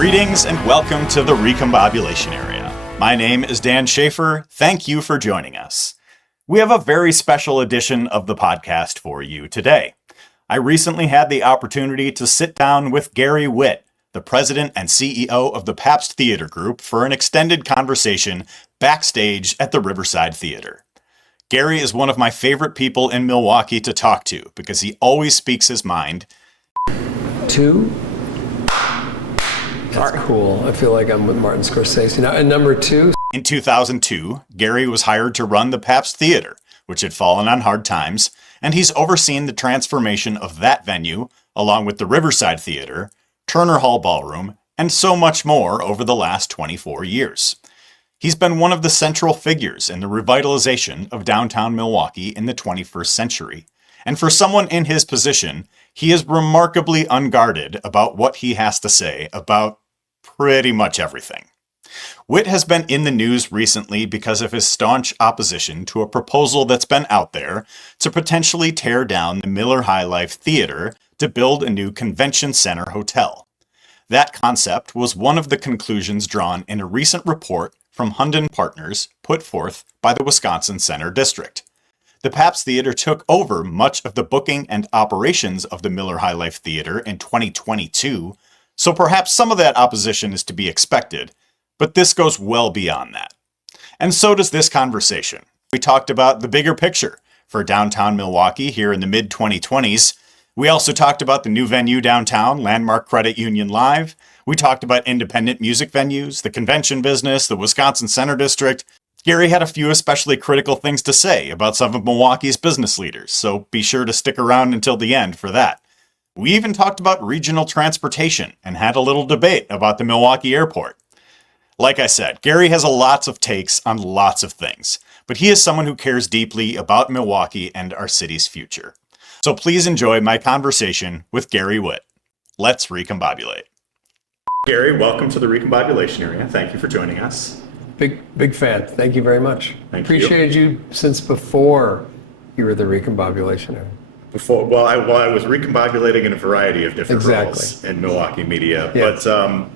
Greetings and welcome to the Recombobulation Area. My name is Dan Schaefer. Thank you for joining us. We have a very special edition of the podcast for you today. I recently had the opportunity to sit down with Gary Witt, the president and CEO of the Pabst Theater Group, for an extended conversation backstage at the Riverside Theater. Gary is one of my favorite people in Milwaukee to talk to because he always speaks his mind. Two. That's cool. I feel like I'm with Martin Scorsese now. And number two. In 2002, Gary was hired to run the Pabst Theater, which had fallen on hard times, and he's overseen the transformation of that venue, along with the Riverside Theater, Turner Hall Ballroom, and so much more over the last 24 years. He's been one of the central figures in the revitalization of downtown Milwaukee in the 21st century. And for someone in his position, he is remarkably unguarded about what he has to say about pretty much everything. Witt has been in the news recently because of his staunch opposition to a proposal that's been out there to potentially tear down the Miller High Life Theater to build a new convention center hotel. That concept was one of the conclusions drawn in a recent report from Hunden Partners put forth by the Wisconsin Center District. The Pabst Theater took over much of the booking and operations of the Miller High Life Theater in 2022, so perhaps some of that opposition is to be expected, but this goes well beyond that. And so does this conversation. We talked about the bigger picture for downtown Milwaukee here in the mid-2020s. We also talked about the new venue downtown, Landmark Credit Union Live. We talked about independent music venues, the convention business, the Wisconsin Center District. Gary had a few especially critical things to say about some of Milwaukee's business leaders, so be sure to stick around until the end for that. We even talked about regional transportation and had a little debate about the Milwaukee airport. Like I said, Gary has lots of takes on lots of things, but he is someone who cares deeply about Milwaukee and our city's future. So please enjoy my conversation with Gary Witt. Let's recombobulate. Gary, welcome to the Recombobulation Area. Thank you for joining us. Big fan. Thank you very much. Appreciated you since before you were the Recombobulation Area. I was recombobulating in a variety of different roles in Milwaukee media. Yeah. But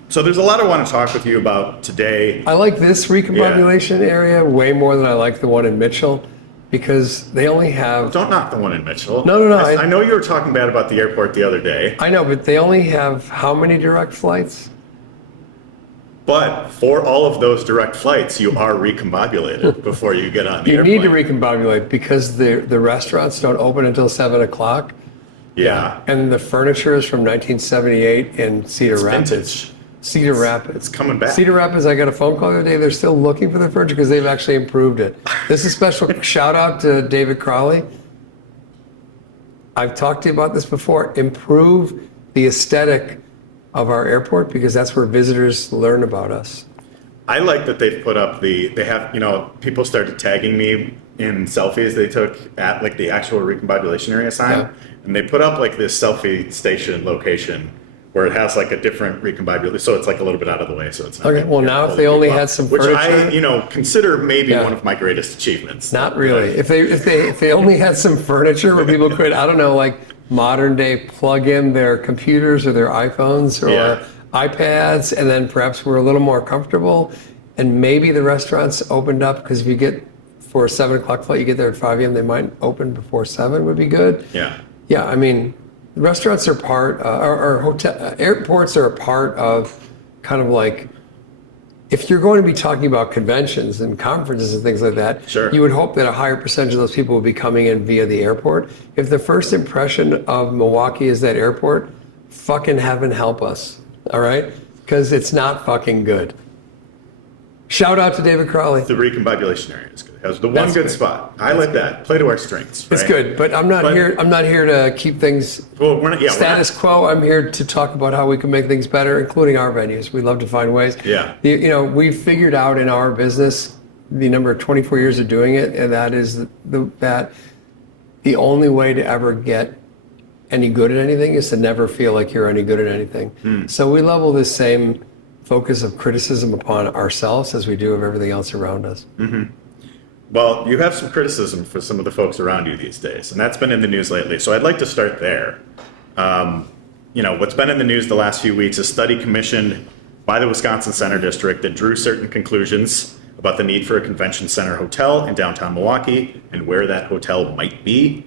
so there's a lot I want to talk with you about today. I like this recombobulation area way more than I like the one in Mitchell because they only have... Don't knock the one in Mitchell. No. I know you were talking bad about the airport the other day. I know, but they only have how many direct flights? But for all of those direct flights, you are recombobulated before you get on the airplane. You need to recombobulate because the restaurants don't open until 7 o'clock. Yeah. And the furniture is from 1978 in Cedar Rapids. Vintage. Cedar Rapids. It's coming back. Cedar Rapids, I got a phone call the other day. They're still looking for their furniture because they've actually improved it. This is a special shout out to David Crowley. I've talked to you about this before. Improve the aesthetic of our airport because that's where visitors learn about us. I like that they've put up people started tagging me in selfies they took at like the actual recombobulation area sign. Yeah. And they put up like this selfie station location where it has like a different recombobulation, so it's like a little bit out of the way, so it's not. Okay, well now if they only had some furniture, which I consider maybe one of my greatest achievements. Not really. If they only had some furniture where people could, I don't know, like modern day plug in their computers or their iPhones or iPads, and then perhaps we're a little more comfortable, and maybe the restaurants opened up because if you get for a 7 o'clock flight, you get there at 5 a.m. They might open before 7 would be good. Yeah. I mean, restaurants are airports are a part of kind of like, if you're going to be talking about conventions and conferences and things like that, you would hope that a higher percentage of those people will be coming in via the airport. If the first impression of Milwaukee is that airport, fucking heaven help us, all right? Because it's not fucking good. Shout out to David Crowley. The recombobulation area is good. It has the one good spot. I like that. Play to our strengths. Right? It's good, but I'm not here to keep things status quo. I'm here to talk about how we can make things better, including our venues. We love to find ways. Yeah. We've figured out in our business the number of 24 years of doing it, and that is that the only way to ever get any good at anything is to never feel like you're any good at anything. So we level this same focus of criticism upon ourselves as we do of everything else around us. Mm-hmm. Well, you have some criticism for some of the folks around you these days, and that's been in the news lately. So I'd like to start there. What's been in the news the last few weeks, a study commissioned by the Wisconsin Center District that drew certain conclusions about the need for a convention center hotel in downtown Milwaukee and where that hotel might be.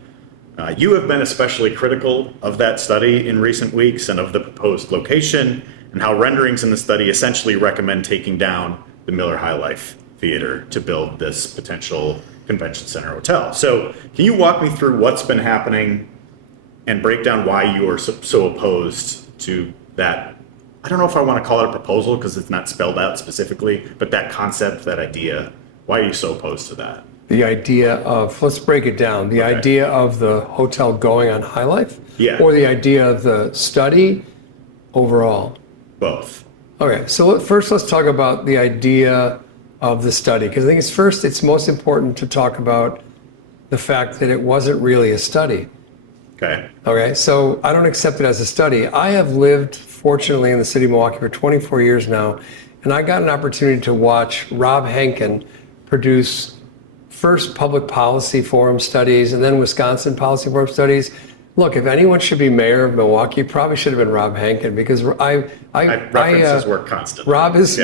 You have been especially critical of that study in recent weeks and of the proposed location, and how renderings in the study essentially recommend taking down the Miller High Life Theater to build this potential convention center hotel. So can you walk me through what's been happening and break down why you are so opposed to that? I don't know if I want to call it a proposal because it's not spelled out specifically, but that concept, that idea, why are you so opposed to that? The idea of, let's break it down. The idea of the hotel going on High Life? Yeah. Or the idea of the study overall? Both. Okay, so first let's talk about the idea of the study, because I think it's most important to talk about the fact that it wasn't really a study. Okay. Okay, so I don't accept it as a study. I have lived, fortunately, in the city of Milwaukee for 24 years now, and I got an opportunity to watch Rob Henkin produce first public policy forum studies and then Wisconsin policy forum studies. Look, if anyone should be mayor of Milwaukee, probably should have been Rob Henkin, because I reference his work constantly. Rob is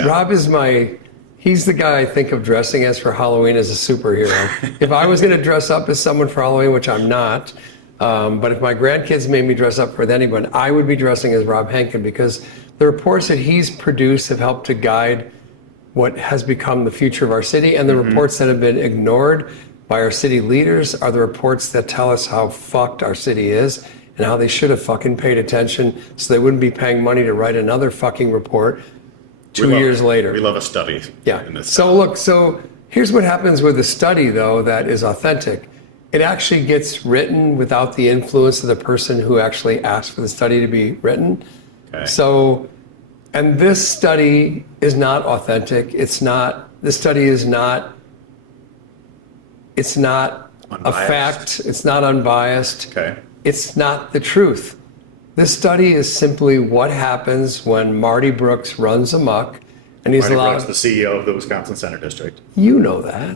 he's the guy I think of dressing as for Halloween as a superhero. If I was going to dress up as someone for Halloween, which I'm not, but if my grandkids made me dress up with anyone, I would be dressing as Rob Henkin, because the reports that he's produced have helped to guide what has become the future of our city, and the reports that have been ignored by our city leaders are the reports that tell us how fucked our city is and how they should have fucking paid attention so they wouldn't be paying money to write another fucking report 2 years later. We love a study. Yeah. So here's what happens with a study, though, that is authentic. It actually gets written without the influence of the person who actually asked for the study to be written. Okay. So, and this study is not authentic. This study is not a fact. It's not unbiased. Okay. It's not the truth. This study is simply what happens when Marty Brooks runs amok, and he's allowed. Marty Brooks, the CEO of the Wisconsin Center District. You know that.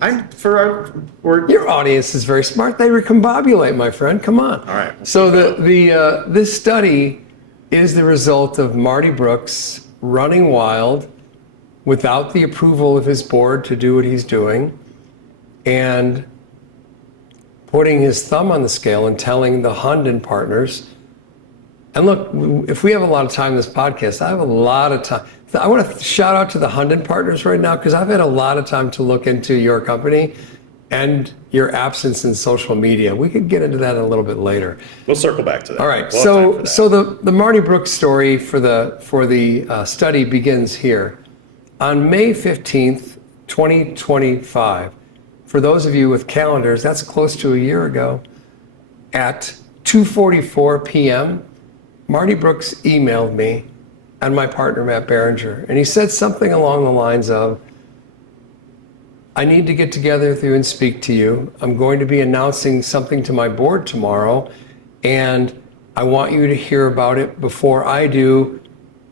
Your audience is very smart. They recombobulate, my friend. Come on. All right. So this study is the result of Marty Brooks running wild without the approval of his board to do what he's doing, and putting his thumb on the scale and telling the Hunden Partners. And look, if we have a lot of time in this podcast, I have a lot of time. I want to shout out to the Hunden Partners right now, because I've had a lot of time to look into your company and your absence in social media. We could get into that a little bit later. We'll circle back to that. All right. So the Marty Brooks story for the study begins here. On May 15th, 2025, for those of you with calendars, that's close to a year ago, at 2:44 p.m., Marty Brooks emailed me and my partner, Matt Berenger, and he said something along the lines of, I need to get together with you and speak to you. I'm going to be announcing something to my board tomorrow, and I want you to hear about it before I do,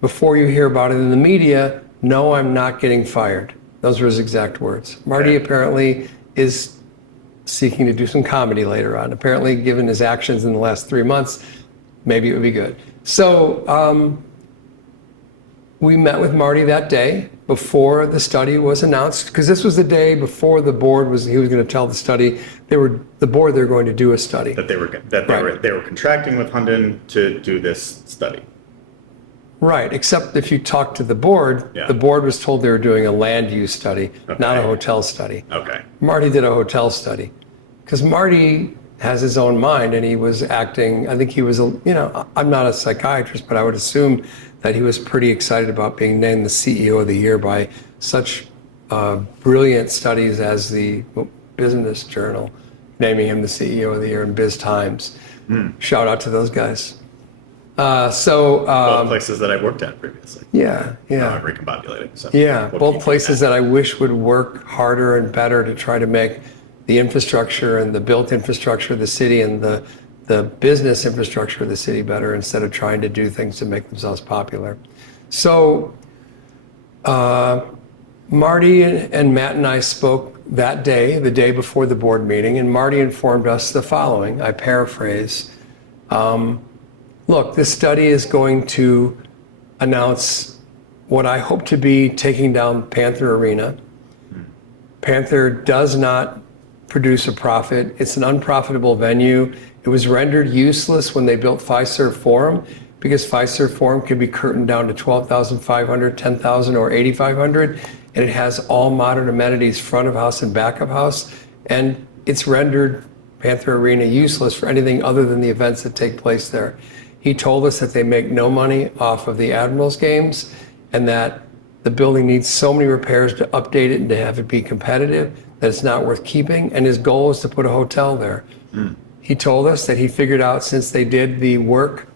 before you hear about it in the media. No, I'm not getting fired. Those were his exact words. Marty apparently is seeking to do some comedy later on. Apparently, given his actions in the last 3 months, maybe it would be good. So we met with Marty that day before the study was announced, because this was the day before the board he was going to tell the study, they were going to do a study. They were contracting with Hunden to do this study. Right, except if you talk to the board, the board was told they were doing a land use study, not a hotel study. Okay. Marty did a hotel study, because Marty has his own mind, and he was acting, I think he was, I'm not a psychiatrist, but I would assume that he was pretty excited about being named the CEO of the year by such brilliant studies as the Business Journal, naming him the CEO of the year, in Biz Times. Shout out to those guys. Both places that I worked at previously. Yeah. Now I'm recombobulating. So both places that I wish would work harder and better to try to make the infrastructure and the built infrastructure of the city and the business infrastructure of the city better, instead of trying to do things to make themselves popular. So Marty and Matt and I spoke that day, the day before the board meeting, and Marty informed us the following. I paraphrase. Look, this study is going to announce what I hope to be taking down Panther Arena. Panther does not produce a profit. It's an unprofitable venue. It was rendered useless when they built Fiserv Forum, because Fiserv Forum could be curtained down to 12,500, 10,000, or 8,500, and it has all modern amenities, front of house and back of house, and it's rendered Panther Arena useless for anything other than the events that take place there. He told us that they make no money off of the Admirals games, and that the building needs so many repairs to update it and to have it be competitive that it's not worth keeping, and his goal is to put a hotel there. He told us that he figured out, since they did the work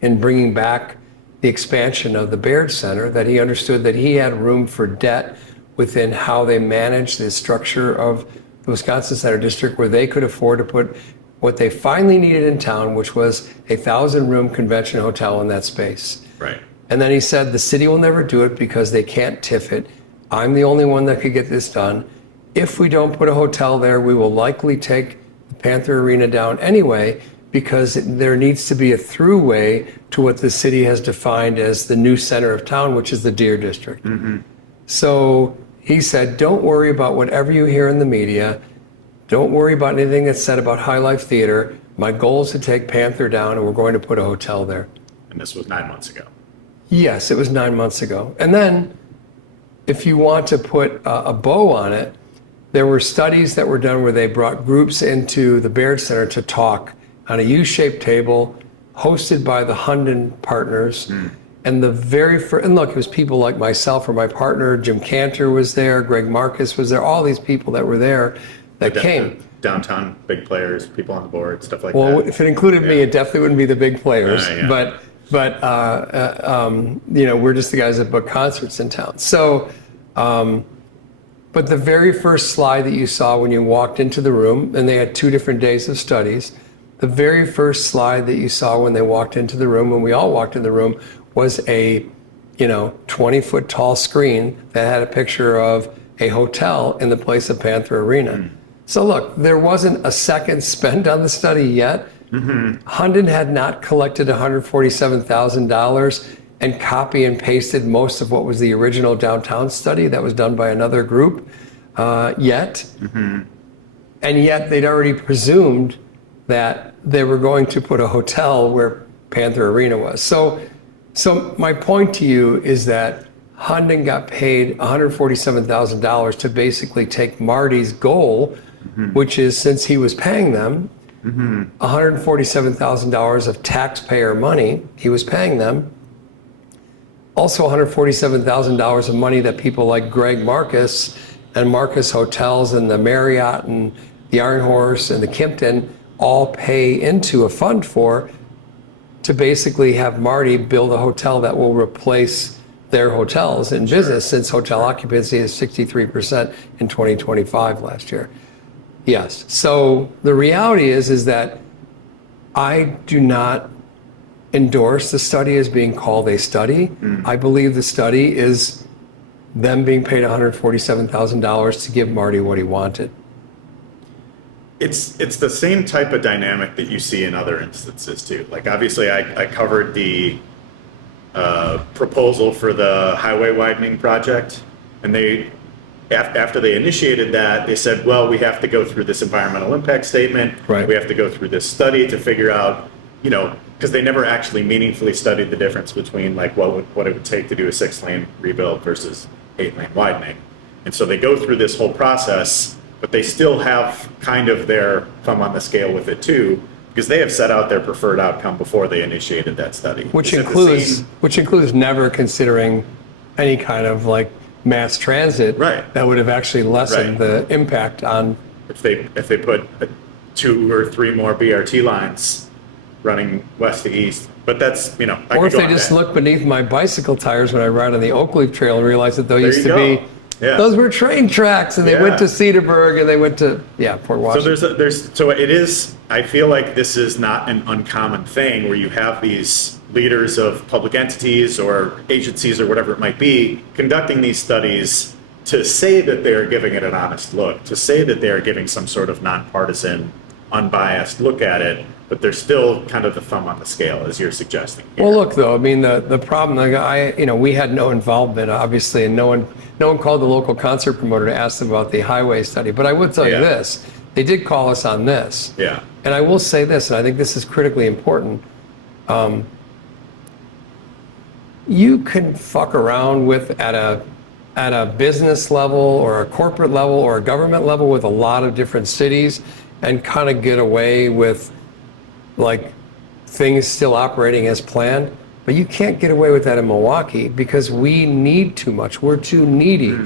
in bringing back the expansion of the Baird Center, that he understood that he had room for debt within how they manage the structure of the Wisconsin Center District, where they could afford to put what they finally needed in town, which was a 1,000-room convention hotel in that space. Right. And then he said, the city will never do it because they can't TIF it. I'm the only one that could get this done. If we don't put a hotel there, we will likely take the Panther Arena down anyway, because there needs to be a throughway to what the city has defined as the new center of town, which is the Deer District. So he said, don't worry about whatever you hear in the media. Don't worry about anything that's said about High Life Theater. My goal is to take Panther down, and we're going to put a hotel there. And this was 9 months ago. Yes, it was 9 months ago. And then, if you want to put a bow on it, there were studies that were done where they brought groups into the Baird Center to talk on a U-shaped table, hosted by the Hunden Partners. And the very first, and look, it was people like myself or my partner, Jim Cantor was there, Greg Marcus was there, all these people that were there that came. Downtown big players, people on the board, stuff like Well, that. if it included me, it definitely wouldn't be the big players. Yeah. But we're just the guys that book concerts in town. So, but the very first slide that you saw when you walked into the room, and they had 2 different days of studies, the very first slide that you saw when they walked into the room, when we all walked in the room, was a 20-foot tall screen that had a picture of a hotel in the place of Panther Arena. So look, there wasn't a second spent on the study yet. Hunden had not collected $147,000 and copy and pasted most of what was the original downtown study that was done by another group yet. And yet they'd already presumed that they were going to put a hotel where Panther Arena was. So my point to you is that Hunden got paid $147,000 to basically take Marty's goal, which is, since he was paying them, $147,000 of taxpayer money, he was paying them. Also $147,000 of money that people like Greg Marcus and Marcus Hotels and the Marriott and the Iron Horse and the Kimpton all pay into a fund for, to basically have Marty build a hotel that will replace their hotels in business, since hotel occupancy is 63% in 2025 last year. Yes. So the reality is that I do not endorse the study as being called a study. I believe the study is them being paid $147,000 to give Marty what he wanted. It's the same type of dynamic that you see in other instances too. Like, obviously I covered the proposal for the highway widening project, and after they initiated that, they said, well, we have to go through this environmental impact statement. Right. We have to go through this study to figure out, because they never actually meaningfully studied the difference between like what it would take to do a 6-lane rebuild versus 8-lane widening. And so they go through this whole process, but they still have kind of their thumb on the scale with it too, because they have set out their preferred outcome before they initiated that study. Which includes never considering any kind of like mass transit that would have actually lessened the impact on. If they put 2 or 3 more BRT lines running west to east, but that's or if they just look beneath my bicycle tires when I ride on the Oakleaf Trail and realize that those used to be. Yeah. Those were train tracks, and they went to Cedarburg, and they went to Port Washington. So it is. I feel like this is not an uncommon thing where you have these leaders of public entities or agencies or whatever it might be conducting these studies to say that they're giving it an honest look, to say that they are giving some sort of nonpartisan unbiased look at it, but there's still kind of the thumb on the scale, as you're suggesting. Well, look, though, I mean, the problem, we had no involvement, obviously, and no one called the local concert promoter to ask them about the highway study. But I would tell you this, they did call us on this. Yeah. And I will say this, and I think this is critically important. You can fuck around with at a business level or a corporate level or a government level with a lot of different cities and kind of get away with like things still operating as planned. But you can't get away with that in Milwaukee because we need too much. We're too needy.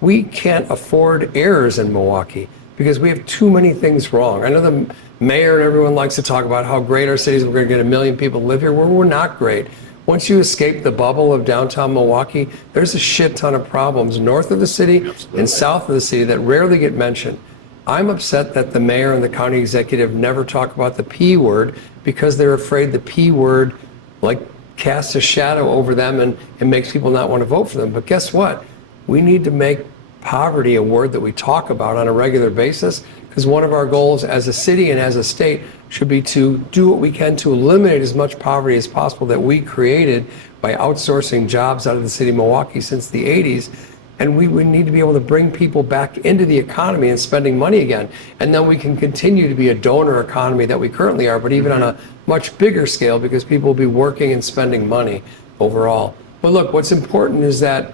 We can't afford errors in Milwaukee because we have too many things wrong. I know the mayor and everyone likes to talk about how great our city is. We're going to get 1 million people to live here. We're not great. Once you escape the bubble of downtown Milwaukee, there's a shit ton of problems north of the city and south of the city that rarely get mentioned. I'm upset that the mayor and the county executive never talk about the P word because they're afraid the P word like casts a shadow over them and makes people not want to vote for them. But guess what? We need to make poverty a word that we talk about on a regular basis because one of our goals as a city and as a state should be to do what we can to eliminate as much poverty as possible that we created by outsourcing jobs out of the city of Milwaukee since the 80s. And we would need to be able to bring people back into the economy and spending money again. And then we can continue to be a donor economy that we currently are, but even on a much bigger scale because people will be working and spending money overall. But look, what's important is that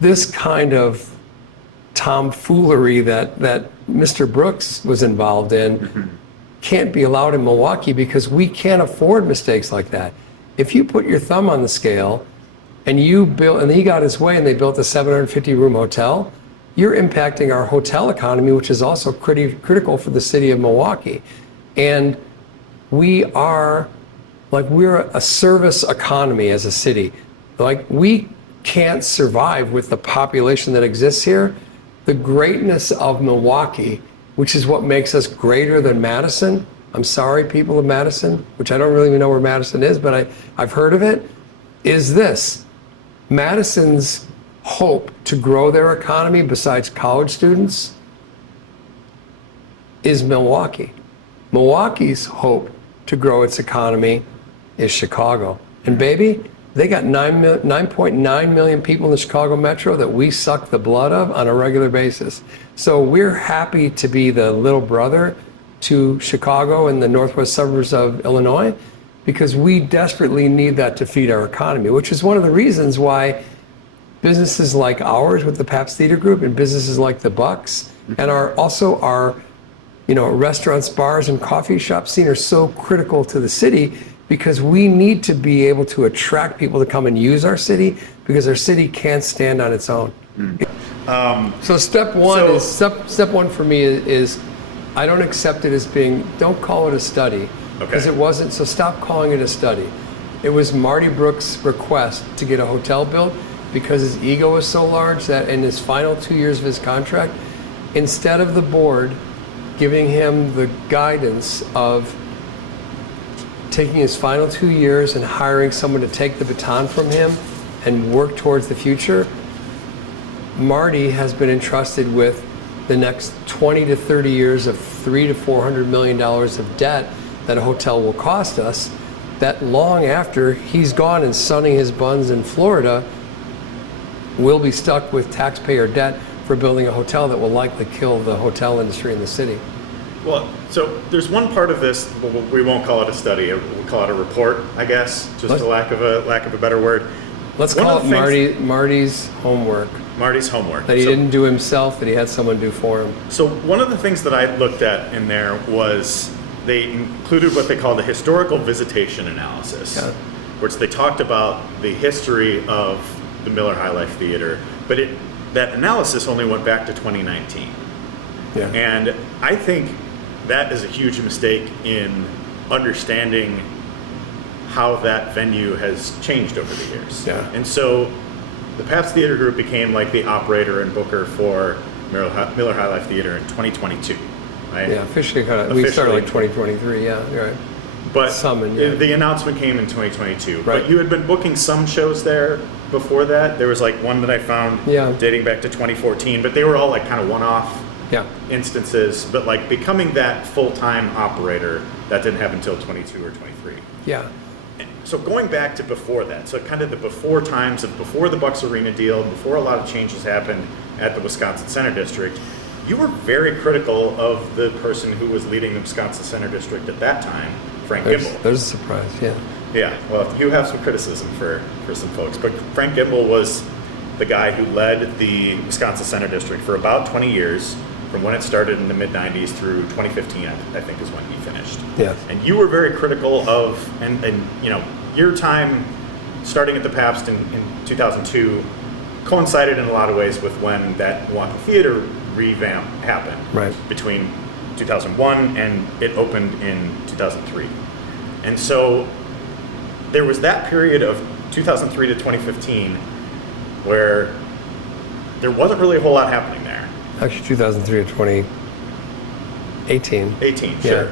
this kind of tomfoolery that Mr. Brooks was involved in can't be allowed in Milwaukee because we can't afford mistakes like that. If you put your thumb on the scale and he got his way and they built a 750-room hotel, you're impacting our hotel economy, which is also critical for the city of Milwaukee. And we're a service economy as a city. Like, we can't survive with the population that exists here. The greatness of Milwaukee, which is what makes us greater than Madison. I'm sorry, people of Madison, which I don't really even know where Madison is, but I've heard of it, is this. Madison's hope to grow their economy besides college students is Milwaukee. Milwaukee's hope to grow its economy is Chicago. And baby, they got 9.9 million people in the Chicago metro that we suck the blood of on a regular basis. So we're happy to be the little brother to Chicago and the northwest suburbs of Illinois because we desperately need that to feed our economy, which is one of the reasons why businesses like ours with the Pabst Theater Group and businesses like the Bucks and our restaurants, bars, and coffee shop scene are so critical to the city because we need to be able to attract people to come and use our city because our city can't stand on its own. So step one for me is I don't accept it as don't call it a study because it wasn't, so stop calling it a study. It was Marty Brooks' request to get a hotel built because his ego was so large that in his final 2 years of his contract, instead of the board giving him the guidance of taking his final 2 years and hiring someone to take the baton from him and work towards the future, Marty has been entrusted with the next 20 to 30 years of $300 to $400 million of debt that a hotel will cost us, that long after he's gone and sunning his buns in Florida, we'll be stuck with taxpayer debt for building a hotel that will likely kill the hotel industry in the city. Well, so there's one part of this, we won't call it a study, we'll call it a report, I guess, just a lack of a better word. Let's call it Marty's homework. Marty's homework. That he didn't do himself, that he had someone do for him. So one of the things that I looked at in there was they included what they called a historical visitation analysis, which they talked about the history of the Miller High Life Theater, but that analysis only went back to 2019. Yeah. And I think that is a huge mistake in understanding how that venue has changed over the years. Yeah. And so the Pabst Theater Group became like the operator and booker for Miller High Life Theater in 2022, right? Yeah, officially we started like 2023, yeah, you're right. But the announcement came in 2022. Right. But you had been booking some shows there before that. There was like one that I found dating back to 2014, but they were all like kind of one-off instances, but like becoming that full-time operator, that didn't happen until 22 or 23. Yeah. So going back to before that, so kind of the before times of before the Bucks Arena deal, before a lot of changes happened at the Wisconsin Center District, you were very critical of the person who was leading the Wisconsin Center District at that time, Frank Gimbel. There's a surprise, yeah. Yeah, well, you have some criticism for some folks, but Frank Gimbel was the guy who led the Wisconsin Center District for about 20 years, from when it started in the mid-90s through 2015, I think is when he finished. Yeah. And you were very critical of, and you know, your time starting at the Pabst in 2002 coincided in a lot of ways with when that Milwaukee Theater revamp happened. Right. Between 2001 and it opened in 2003. And so there was that period of 2003 to 2015 where there wasn't really a whole lot happening there. Actually, 2003 to 2018. 18, sure. Yeah.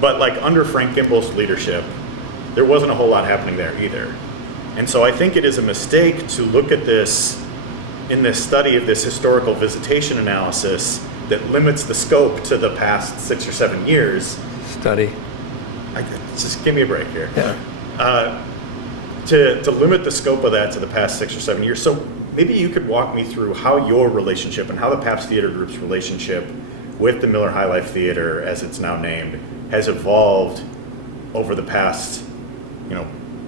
But like under Frank Gimbel's leadership, there wasn't a whole lot happening there either. And so I think it is a mistake to look at this in this study of this historical visitation analysis that limits the scope to the past 6 or 7 years. Study. Just give me a break here. Yeah. To limit the scope of that to the past 6 or 7 years. So maybe you could walk me through how your relationship and how the Pabst Theater Group's relationship with the Miller High Life Theater, as it's now named, has evolved over the past,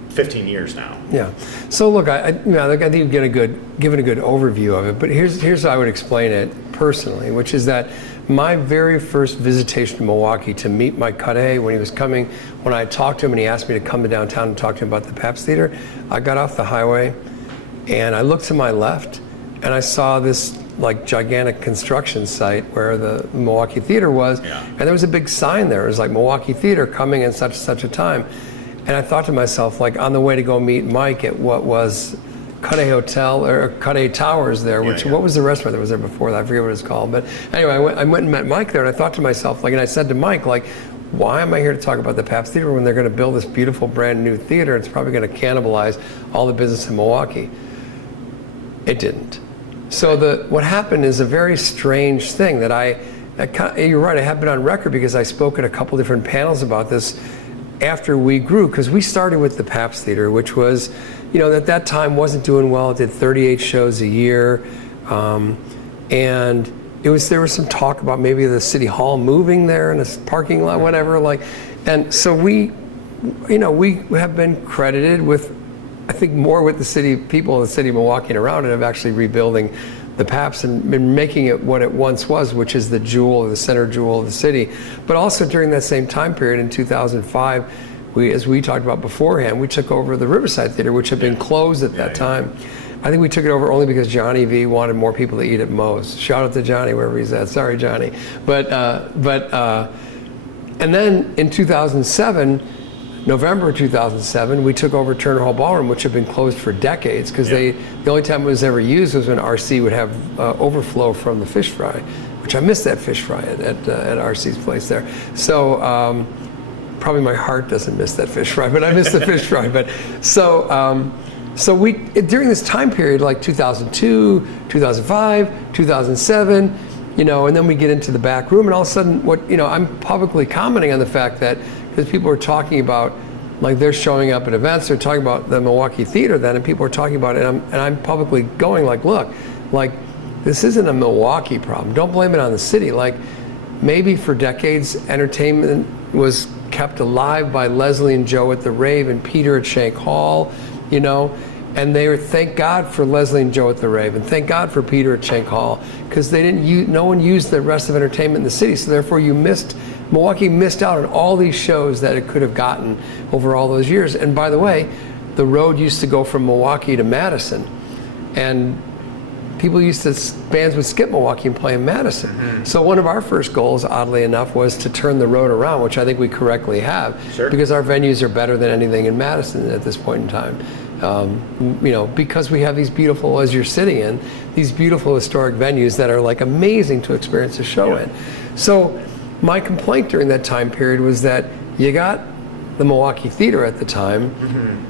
15 years now. Yeah. So look, I think you've given a good overview of it. But here's how I would explain it personally, which is that my very first visitation to Milwaukee to meet Mike Cudahy when he was coming, when I talked to him and he asked me to come to downtown and talk to him about the Pabst Theater, I got off the highway and I looked to my left and I saw this like gigantic construction site where the Milwaukee Theater was, and there was a big sign there. It was like Milwaukee Theater coming in such and such a time. And I thought to myself, like on the way to go meet Mike at what was Cudahy Hotel or Cudahy Towers there, what was the restaurant that was there before that? I forget what it's called. But anyway, I went and met Mike there, and I thought to myself, like, and I said to Mike, like, why am I here to talk about the Pabst Theater when they're going to build this beautiful brand new theater? It's probably going to cannibalize all the business in Milwaukee. It didn't. So what happened is a very strange thing that you're right, I have been on record because I spoke at a couple different panels about this after we grew, because we started with the Pabst Theater, which was, at that time wasn't doing well. It did 38 shows a year, and there was some talk about maybe the city hall moving there in a parking lot, whatever. And so we have been credited with, I think, more with the city people in the city of Milwaukee and around it of actually rebuilding the Pabst and making it what it once was, which is the jewel or the center jewel of the city. But also during that same time period in 2005, as we talked about beforehand, we took over the Riverside Theater, which had been closed at that time. I think we took it over only because Johnny V wanted more people to eat at Moe's. Shout out to Johnny wherever he's at. Sorry, Johnny. And then in 2007, November 2007, we took over Turner Hall Ballroom, which had been closed for decades because the only time it was ever used was when RC would have overflow from the fish fry, which I missed that fish fry at RC's place there. So probably my heart doesn't miss that fish fry, but I miss the fish fry. But so we during this time period, like 2002, 2005, 2007. And then we get into the back room, and all of a sudden, I'm publicly commenting on the fact that because people are talking about, like they're showing up at events, they're talking about the Milwaukee Theater then, and people are talking about it, and I'm publicly going like, look, like this isn't a Milwaukee problem. Don't blame it on the city. Like maybe for decades, entertainment was kept alive by Leslie and Joe at the Rave and Peter at Shank Hall, and they were, thank God for Leslie and Joe at the Rave, and thank God for Peter at Shank Hall, because no one used the rest of entertainment in the city, so therefore Milwaukee missed out on all these shows that it could have gotten over all those years. And by the way, the road used to go from Milwaukee to Madison, and bands would skip Milwaukee and play in Madison. Mm-hmm. So one of our first goals, oddly enough, was to turn the road around, which I think we correctly have, because our venues are better than anything in Madison at this point in time. Because we have these beautiful, as you're sitting in, these beautiful historic venues that are like amazing to experience a show in. So my complaint during that time period was that you got the Milwaukee Theater at the time. Mm-hmm.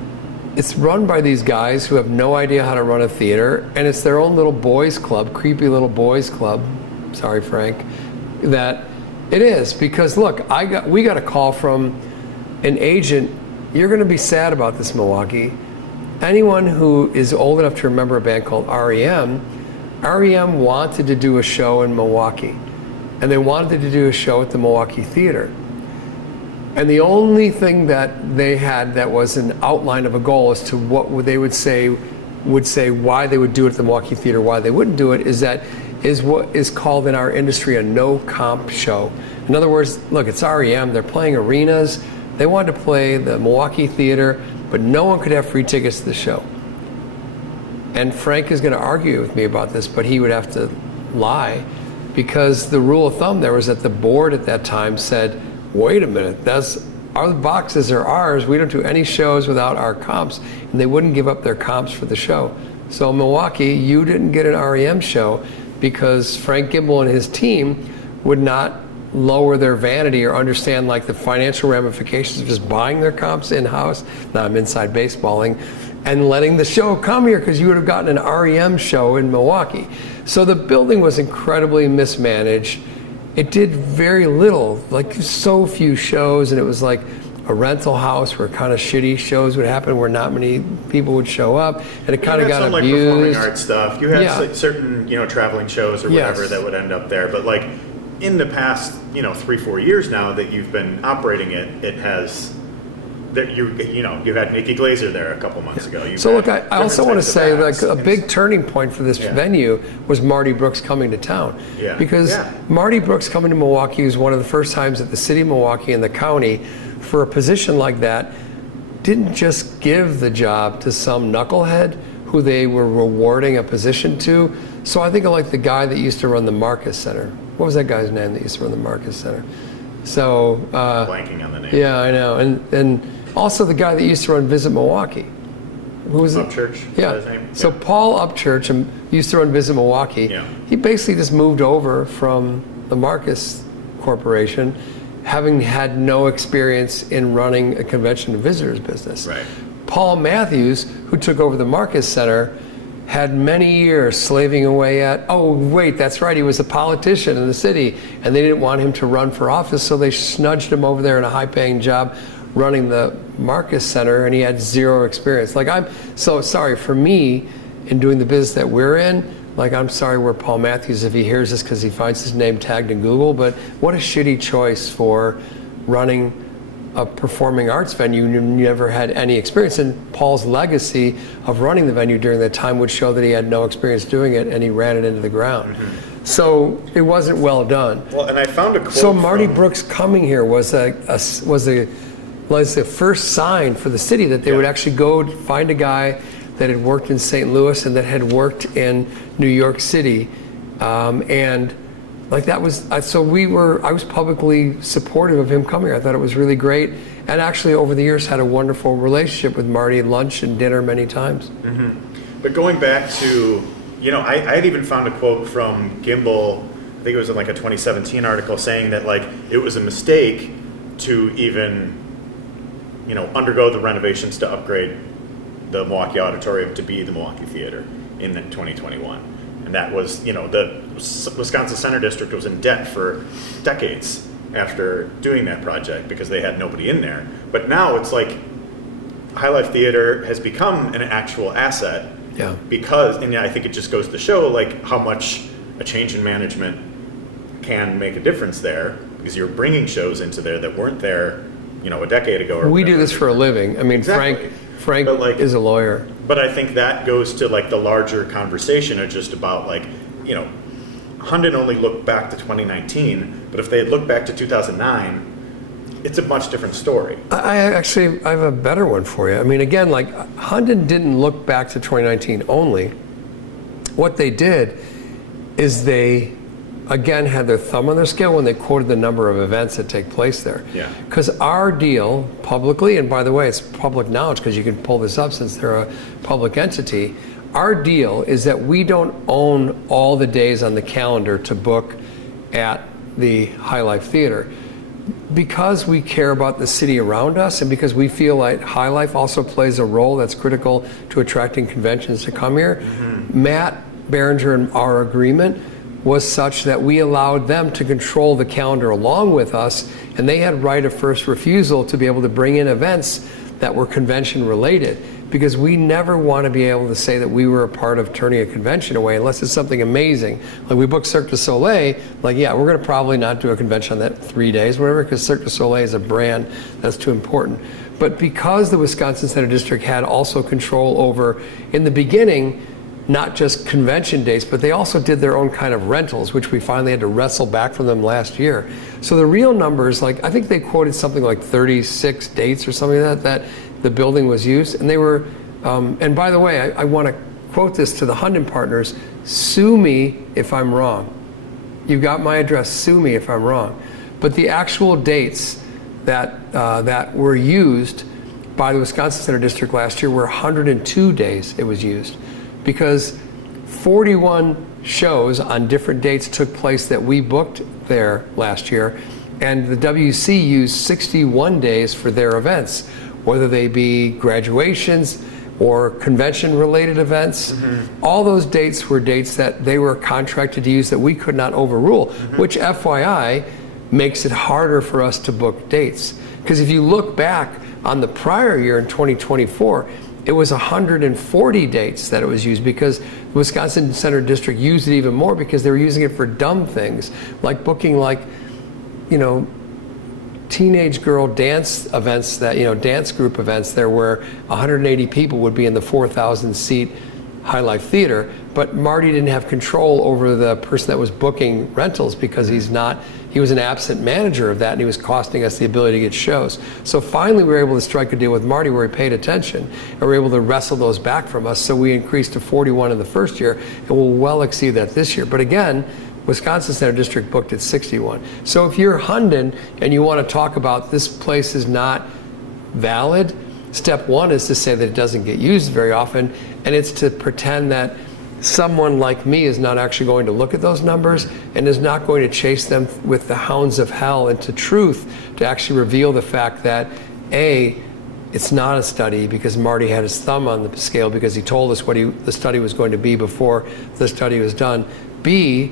It's run by these guys who have no idea how to run a theater, and it's their own little boys club, creepy little boys club, sorry Frank, that it is. Because look, we got a call from an agent. You're going to be sad about this, Milwaukee. Anyone who is old enough to remember a band called REM wanted to do a show in Milwaukee. And they wanted to do a show at the Milwaukee Theater. And the only thing that they had that was an outline of a goal as to what they would say why they would do it at the Milwaukee Theater, why they wouldn't do it, is what is called in our industry a no comp show. In other words, look, it's REM, they're playing arenas, they wanted to play the Milwaukee Theater, but no one could have free tickets to the show. And Frank is going to argue with me about this, but he would have to lie, because the rule of thumb there was that the board at that time said, wait a minute, our boxes are ours. We don't do any shows without our comps. And they wouldn't give up their comps for the show. So Milwaukee, you didn't get an REM show because Frank Gimbel and his team would not lower their vanity or understand like the financial ramifications of just buying their comps in-house. Now I'm inside baseballing, and letting the show come here, because you would have gotten an REM show in Milwaukee. So the building was incredibly mismanaged. It did very little, like so few shows, and it was like a rental house where kind of shitty shows would happen where not many people would show up, and it kind of got some, abused. Like performing arts stuff. You had like certain, traveling shows or whatever that would end up there. But like in the past, 3-4 years now that you've been operating it, it has. That you had Nikki Glazer there a couple months ago. So look, I also want to say like a big turning point for this venue was Marty Brooks coming to town. Yeah. Because Marty Brooks coming to Milwaukee was one of the first times that the city of Milwaukee and the county, for a position like that, didn't just give the job to some knucklehead who they were rewarding a position to. So I think of like the guy that used to run the Marcus Center. What was that guy's name that used to run the Marcus Center? So blanking on the name. Yeah, I know. And also the guy that used to run Visit Milwaukee. Who was it? Upchurch. Yeah. His name? So Paul Upchurch used to run Visit Milwaukee. Yeah. He basically just moved over from the Marcus Corporation, having had no experience in running a convention and visitors business. Right. Paul Matthews, who took over the Marcus Center, had many years slaving away at, oh wait, that's right, he was a politician in the city, and they didn't want him to run for office, so they snudged him over there in a high-paying job running the Marcus Center, and he had zero experience. Like, I'm so sorry for me in doing the business that we're in. Like, I'm sorry we're Paul Matthews if he hears this because he finds his name tagged in Google, but what a shitty choice for running a performing arts venue. You never had any experience, and Paul's legacy of running the venue during that time would show that he had no experience doing it, and he ran it into the ground. Mm-hmm. So it wasn't well done. Well, and I found a quote. So Marty Brooks coming here was the first sign for the city that they would actually go find a guy that had worked in St. Louis and that had worked in New York City, and like that was I was publicly supportive of him coming here. I thought it was really great, and actually over the years had a wonderful relationship with Marty, lunch and dinner many times. Mm-hmm. But going back to, I had even found a quote from Gimbel. I think it was in like a 2017 article saying that like it was a mistake to even undergo the renovations to upgrade the Milwaukee Auditorium to be the Milwaukee Theater in 2021. And that was, the Wisconsin Center District was in debt for decades after doing that project because they had nobody in there. But now it's like High Life Theater has become an actual asset. Yeah. Because, and I think it just goes to show like how much a change in management can make a difference there, because you're bringing shows into there that weren't there, a decade ago. We do this for a living. I mean, exactly. Frank is a lawyer. But I think that goes to like the larger conversation of just about like, Hunden only looked back to 2019, but if they had looked back to 2009, it's a much different story. I have a better one for you. I mean, again, like Hunden didn't look back to 2019 only. What they did is they, again, had their thumb on their scale when they quoted the number of events that take place there. Yeah. Because our deal publicly, and by the way, it's public knowledge because you can pull this up since they're a public entity, our deal is that we don't own all the days on the calendar to book at the High Life Theater. Because we care about the city around us, and because we feel like High Life also plays a role that's critical to attracting conventions to come here, Matt Berenger and our agreement was such that we allowed them to control the calendar along with us, and they had right of first refusal to be able to bring in events that were convention related, because we never want to be able to say that we were a part of turning a convention away unless it's something amazing. Like we booked Cirque du Soleil, like yeah, we're going to probably not do a convention on that 3 days, whatever, because Cirque du Soleil is a brand that's too important. But because the Wisconsin Center District had also control over, in the beginning, not just convention dates, but they also did their own kind of rentals, which we finally had to wrestle back from them last year. So the real numbers, like I think they quoted something like 36 dates or something like that the building was used, and they were, and by the way, I want to quote this to the Hunden Partners, sue me if I'm wrong. You got my address, sue me if I'm wrong. But the actual dates that were used by the Wisconsin Center District last year were 102 days it was used, because 41 shows on different dates took place that we booked there last year, and the WC used 61 days for their events, whether they be graduations or convention-related events. Mm-hmm. All those dates were dates that they were contracted to use that we could not overrule, which FYI makes it harder for us to book dates. Because if you look back on the prior year in 2024, it was 140 dates that it was used, because the Wisconsin Center District used it even more because they were using it for dumb things, like booking teenage girl dance events, that dance group events there where 180 people would be in the 4,000 seat High Life Theater, but Marty didn't have control over the person that was booking rentals because he was an absent manager of that, and he was costing us the ability to get shows. So finally we were able to strike a deal with Marty where he paid attention, and we were able to wrestle those back from us. So we increased to 41 in the first year, and we'll well exceed that this year. But again, Wisconsin Center District booked at 61. So if you're Hunden and you want to talk about this place is not valid, step one is to say that it doesn't get used very often, and it's to pretend that someone like me is not actually going to look at those numbers and is not going to chase them with the hounds of hell into truth to actually reveal the fact that A, it's not a study because Marty had his thumb on the scale because he told us what the study was going to be before the study was done. B,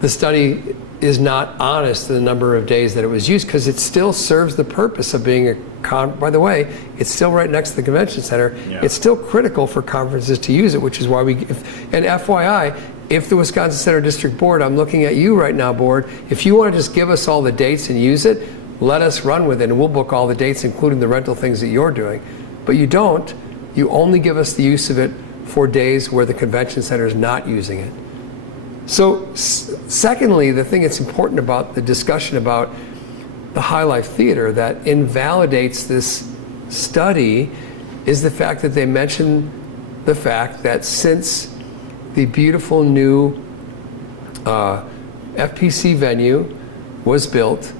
the study is not honest in the number of days that it was used, because it still serves the purpose of being by the way, it's still right next to the convention center. Yeah. It's still critical for conferences to use it, which is why and FYI, if the Wisconsin Center District Board, I'm looking at you right now, Board, if you want to just give us all the dates and use it, let us run with it, and we'll book all the dates, including the rental things that you're doing. But you don't. You only give us the use of it for days where the convention center is not using it. So secondly, the thing that's important about the discussion about the High Life Theater that invalidates this study is the fact that they mention the fact that since the beautiful new FPC venue was built,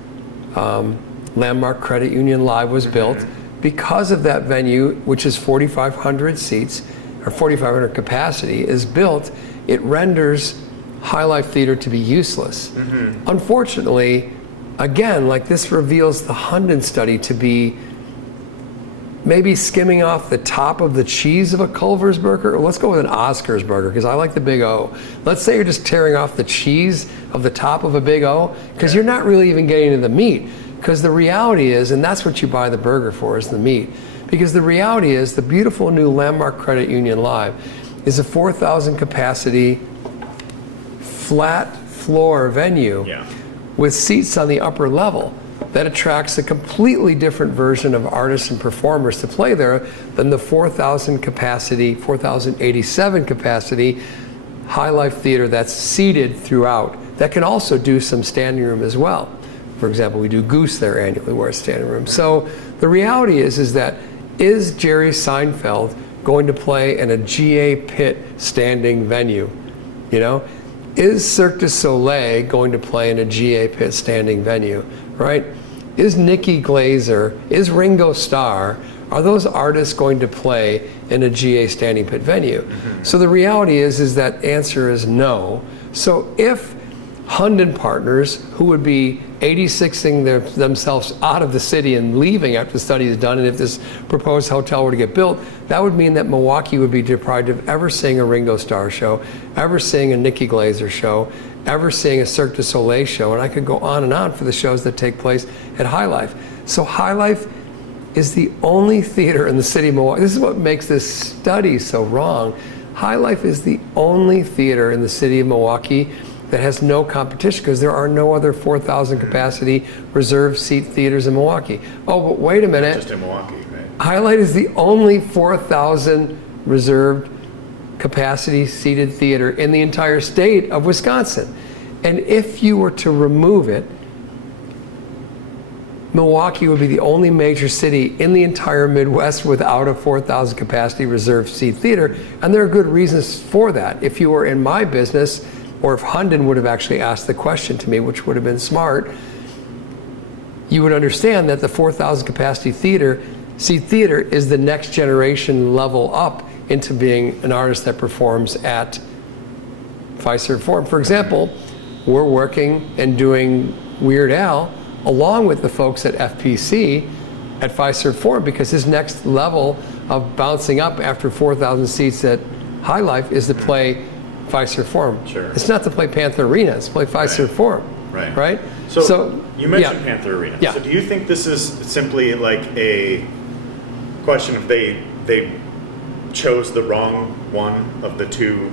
Landmark Credit Union Live was built, because of that venue, which is 4,500 seats, or 4,500 capacity, is built, it renders High Life Theater to be useless. Unfortunately, again, like this reveals the Hunden study to be maybe skimming off the top of the cheese of a Culver's burger, or let's go with an Oscar's burger, because I like the Big O. Let's say you're just tearing off the cheese of the top of a Big O, because you're not really even getting to the meat. Because the reality is, and that's what you buy the burger for, is the meat. Because the reality is, the beautiful new Landmark Credit Union Live is a 4,000 capacity flat floor venue with seats on the upper level that attracts a completely different version of artists and performers to play there than the 4,000 capacity, 4,087 capacity High Life Theater that's seated throughout, that can also do some standing room as well. For example, we do Goose there annually where it's standing room. So the reality is that is Jerry Seinfeld going to play in a GA Pit standing venue? Is Cirque du Soleil going to play in a GA Pit standing venue, right? Is Nikki Glaser, is Ringo Starr, are those artists going to play in a GA standing pit venue? So the reality is that answer is no. So if Hunden Partners, who would be 86ing themselves out of the city and leaving after the study is done, and if this proposed hotel were to get built, that would mean that Milwaukee would be deprived of ever seeing a Ringo Starr show, ever seeing a Nikki Glaser show, ever seeing a Cirque du Soleil show, and I could go on and on for the shows that take place at High Life. So High Life is the only theater in the city of Milwaukee. This is what makes this study so wrong. High Life is the only theater in the city of Milwaukee that has no competition because there are no other 4,000 capacity reserved seat theaters in Milwaukee. Oh, but wait a minute. Just in Milwaukee, right? High Life is the only 4,000 reserved capacity seated theater in the entire state of Wisconsin. And if you were to remove it, Milwaukee would be the only major city in the entire Midwest without a 4,000 capacity reserved seat theater. And there are good reasons for that. If you were in my business, or if Hunden would have actually asked the question to me, which would have been smart, you would understand that the 4,000 capacity seat theater is the next generation level up into being an artist that performs at Fiserv Forum. For example, we're working and doing Weird Al along with the folks at FPC at Fiserv Forum because his next level of bouncing up after 4,000 seats at High Life is to play Fiserv Forum. Sure. It's not to play Panther Arena, it's to play Fiserv Forum. Right. Right? So you mentioned Panther Arena. Yeah. So do you think this is simply like a question if they chose the wrong one of the two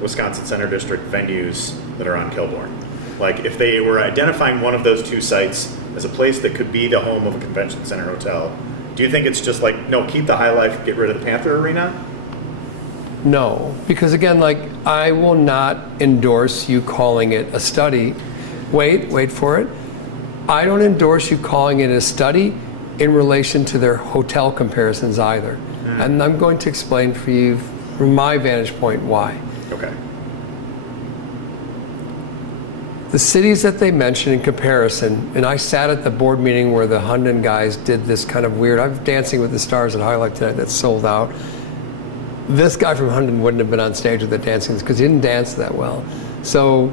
Wisconsin Center District venues that are on Kilbourne? Like if they were identifying one of those two sites as a place that could be the home of a convention center hotel, do you think it's just like, no, keep the High Life, get rid of the Panther Arena? No, because again, like I will not endorse you calling it a study. Wait for it. I don't endorse you calling it a study in relation to their hotel comparisons either. And I'm going to explain for you from my vantage point why. Okay. The cities that they mention in comparison, and I sat at the board meeting where the Hunden guys did this kind of weird, I'm Dancing with the Stars at High Life tonight that's sold out. This guy from Hunden wouldn't have been on stage with the dancing because he didn't dance that well. So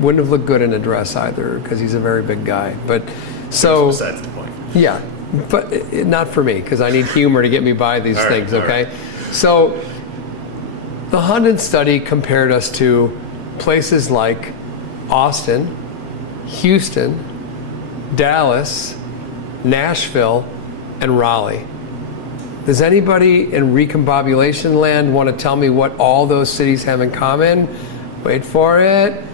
wouldn't have looked good in a dress either because he's a very big guy. But so Besides the point. yeah, but not for me because I need humor to get me by these things, okay? Right. So the Hunden study compared us to places like Austin, Houston, Dallas, Nashville, and Raleigh. Does anybody in recombobulation land want to tell me what all those cities have in common? Wait for it.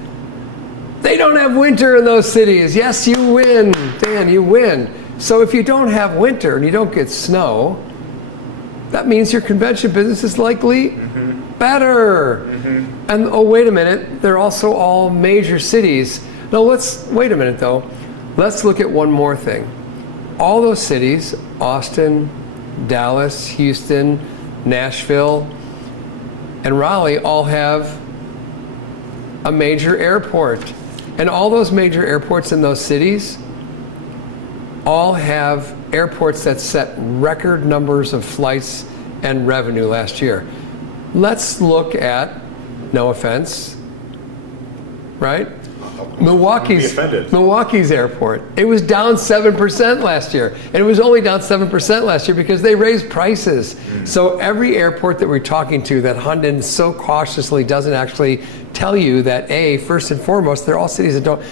They don't have winter in those cities. Yes, you win, Dan, you win. So if you don't have winter and you don't get snow, that means your convention business is likely better. And oh, wait a minute, they're also all major cities. Now wait a minute though. Let's look at one more thing. All those cities, Austin, Dallas, Houston, Nashville, and Raleigh all have a major airport. And all those major airports in those cities all have airports that set record numbers of flights and revenue last year. Let's look at, no offense, right? Milwaukee's airport. It was down 7% last year. And it was only down 7% last year because they raised prices. So every airport that we're talking to that Hunden so cautiously doesn't actually tell you that, first and foremost, they're all cities that don't.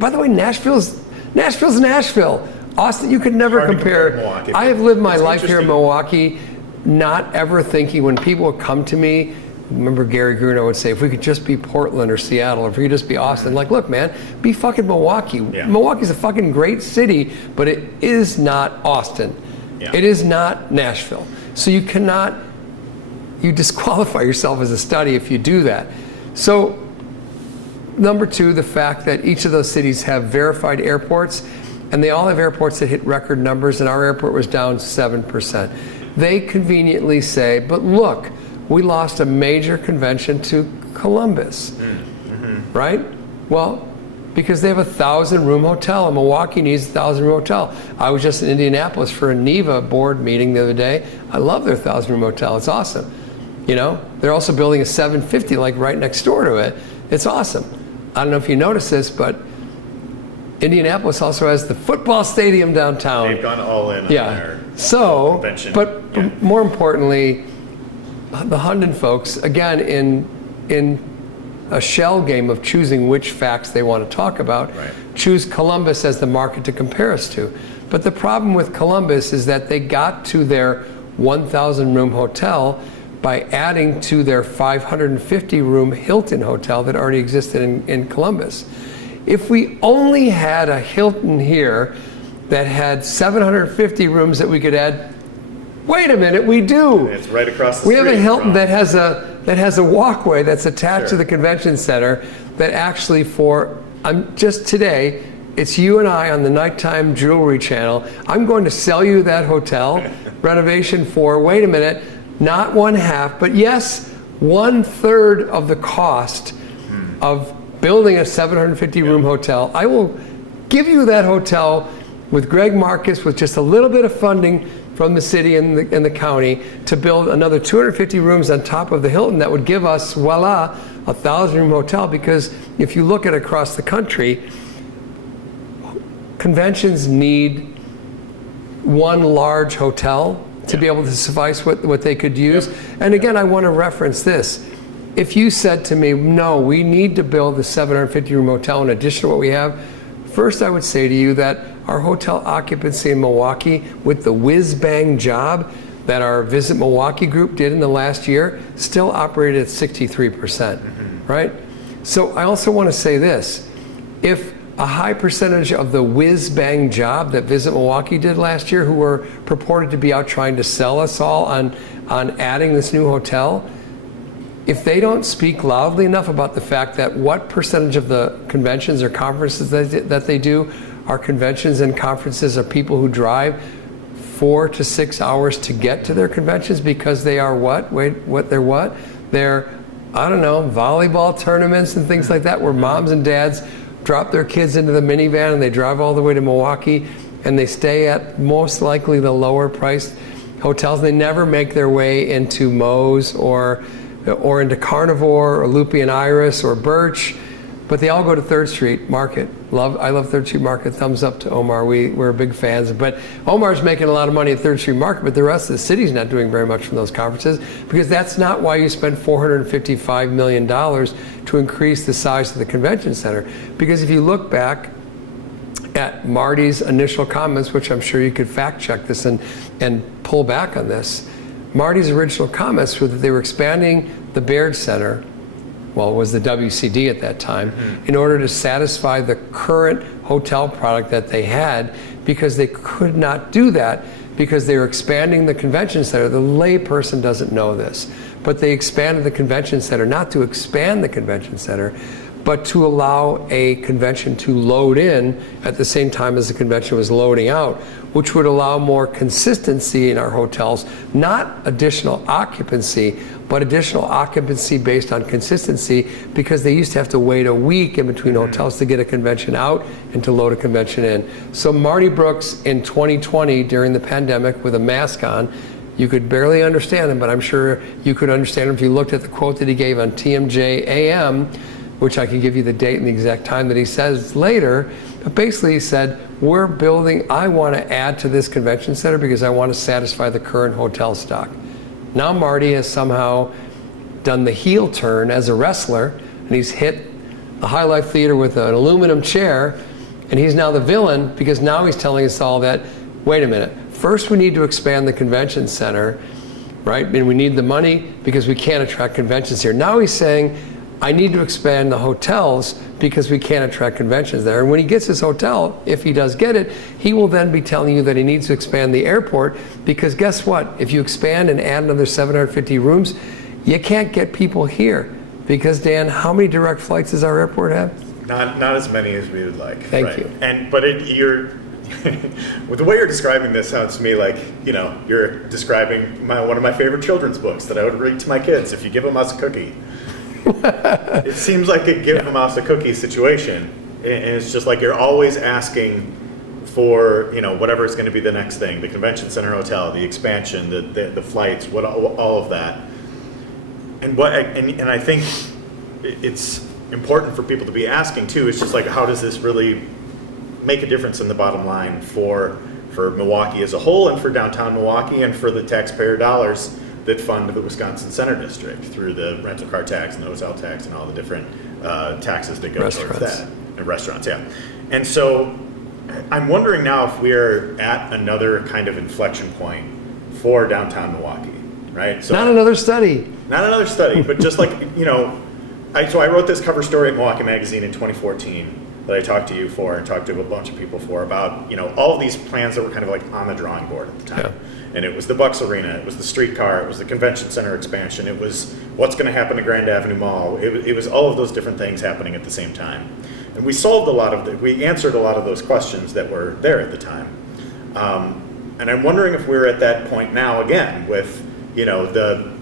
By the way, Nashville's Nashville. Austin, you could never compare. I have lived my life here in Milwaukee, not ever thinking when people would come to me, remember Gary Grunow would say, if we could just be Portland or Seattle, or if we could just be Austin, like, look, man, be fucking Milwaukee. Yeah. Milwaukee's a fucking great city, but it is not Austin. Yeah. It is not Nashville. So you disqualify yourself as a study if you do that. So, number two, the fact that each of those cities have verified airports, and they all have airports that hit record numbers, and our airport was down 7%. They conveniently say, but look, we lost a major convention to Columbus, right? Well, because they have a 1,000-room hotel, and Milwaukee needs a 1,000-room hotel. I was just in Indianapolis for a NIVA board meeting the other day. I love their 1,000-room hotel. It's awesome. You know, they're also building a 750 like right next door to it. It's awesome. I don't know if you noticed this, but Indianapolis also has the football stadium downtown. They've gone all in on their convention. But more importantly, the Hunden folks, again, in a shell game of choosing which facts they want to talk about, choose Columbus as the market to compare us to. But the problem with Columbus is that they got to their 1,000 room hotel by adding to their 550 room Hilton hotel that already existed in Columbus. If we only had a Hilton here that had 750 rooms that we could add, wait a minute, we do. It's right across the street. We have a Hilton that has a walkway that's attached to the convention center that actually just today, it's you and I on the Nighttime Jewelry Channel. I'm going to sell you that hotel renovation for, wait a minute, not 1/2, but yes, 1/3 of the cost of building a 750 room hotel. I will give you that hotel with Greg Marcus with just a little bit of funding from the city and the county to build another 250 rooms on top of the Hilton that would give us, voila, a 1,000 room hotel. Because if you look at across the country, conventions need one large hotel to be able to suffice what they could use. And again, I want to reference this. If you said to me, no, we need to build the 750 room hotel in addition to what we have, first I would say to you that our hotel occupancy in Milwaukee with the whiz-bang job that our Visit Milwaukee group did in the last year still operated at 63%, right? So I also want to say this. If a high percentage of the whiz-bang job that Visit Milwaukee did last year, who were purported to be out trying to sell us all on adding this new hotel, if they don't speak loudly enough about the fact that what percentage of the conventions or conferences that they do are conventions and conferences of people who drive 4 to 6 hours to get to their conventions because they are They're, I don't know, volleyball tournaments and things like that where moms and dads drop their kids into the minivan and they drive all the way to Milwaukee and they stay at most likely the lower priced hotels. They never make their way into Moe's or into Carnivore or Loopy and Iris or Birch, but they all go to 3rd Street Market. I love 3rd Street Market. Thumbs up to Omar. We're big fans. But Omar's making a lot of money at 3rd Street Market, but the rest of the city's not doing very much from those conferences because that's not why you spend $455 million to increase the size of the convention center. Because if you look back at Marty's initial comments, which I'm sure you could fact check this and pull back on this, Marty's original comments were that they were expanding the Baird Center, well, it was the WCD at that time, in order to satisfy the current hotel product that they had because they could not do that because they were expanding the convention center. The layperson doesn't know this, but they expanded the convention center, not to expand the convention center, but to allow a convention to load in at the same time as the convention was loading out, which would allow more consistency in our hotels, not additional occupancy, but additional occupancy based on consistency because they used to have to wait a week in between hotels to get a convention out and to load a convention in. So Marty Brooks in 2020 during the pandemic with a mask on, you could barely understand him, but I'm sure you could understand him if you looked at the quote that he gave on TMJ AM, which I can give you the date and the exact time that he says later. But basically he said, I want to add to this convention center because I want to satisfy the current hotel stock. Now Marty has somehow done the heel turn as a wrestler, and he's hit the High Life Theater with an aluminum chair, and he's now the villain because now he's telling us all that, wait a minute, first we need to expand the convention center, right? And we need the money because we can't attract conventions here. Now he's saying, I need to expand the hotels because we can't attract conventions there. And when he gets his hotel, if he does get it, he will then be telling you that he needs to expand the airport because guess what? If you expand and add another 750 rooms, you can't get people here. Because Dan, how many direct flights does our airport have? Not as many as we would like. Thank you. You're with the way you're describing this sounds to me like, you're describing one of my favorite children's books that I would read to my kids. If you give a mouse a cookie. It seems like a give a mouse a cookie situation, and it's just like you're always asking for whatever is going to be the next thing, the convention center hotel, the expansion, the flights, all of that, and I think it's important for people to be asking too. It's just like, how does this really make a difference in the bottom line for Milwaukee as a whole, and for downtown Milwaukee, and for the taxpayer dollars that fund the Wisconsin Center District through the rental car tax and the hotel tax and all the different taxes that go towards that. And restaurants, yeah. And so I'm wondering now if we're at another kind of inflection point for downtown Milwaukee, right? So not another study, but just like, so I wrote this cover story at Milwaukee Magazine in 2014 that I talked to you for and talked to a bunch of people for about, all of these plans that were kind of like on the drawing board at the time. Yeah. And it was the Bucks Arena, it was the streetcar, it was the convention center expansion, it was what's going to happen to Grand Avenue Mall. It was all of those different things happening at the same time. And we solved we answered a lot of those questions that were there at the time. And I'm wondering if we're at that point now again with, the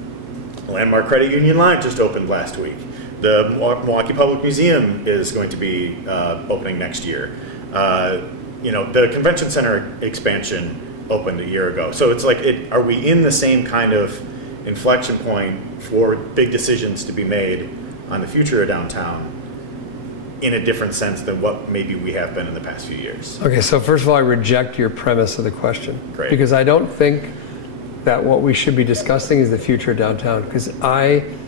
Landmark Credit Union line just opened last week. The Milwaukee Public Museum is going to be opening next year. The convention center expansion opened a year ago. So it's like, are we in the same kind of inflection point for big decisions to be made on the future of downtown in a different sense than what maybe we have been in the past few years? Okay, so first of all, I reject your premise of the question. Great. Because I don't think that what we should be discussing is the future of downtown. Because I'm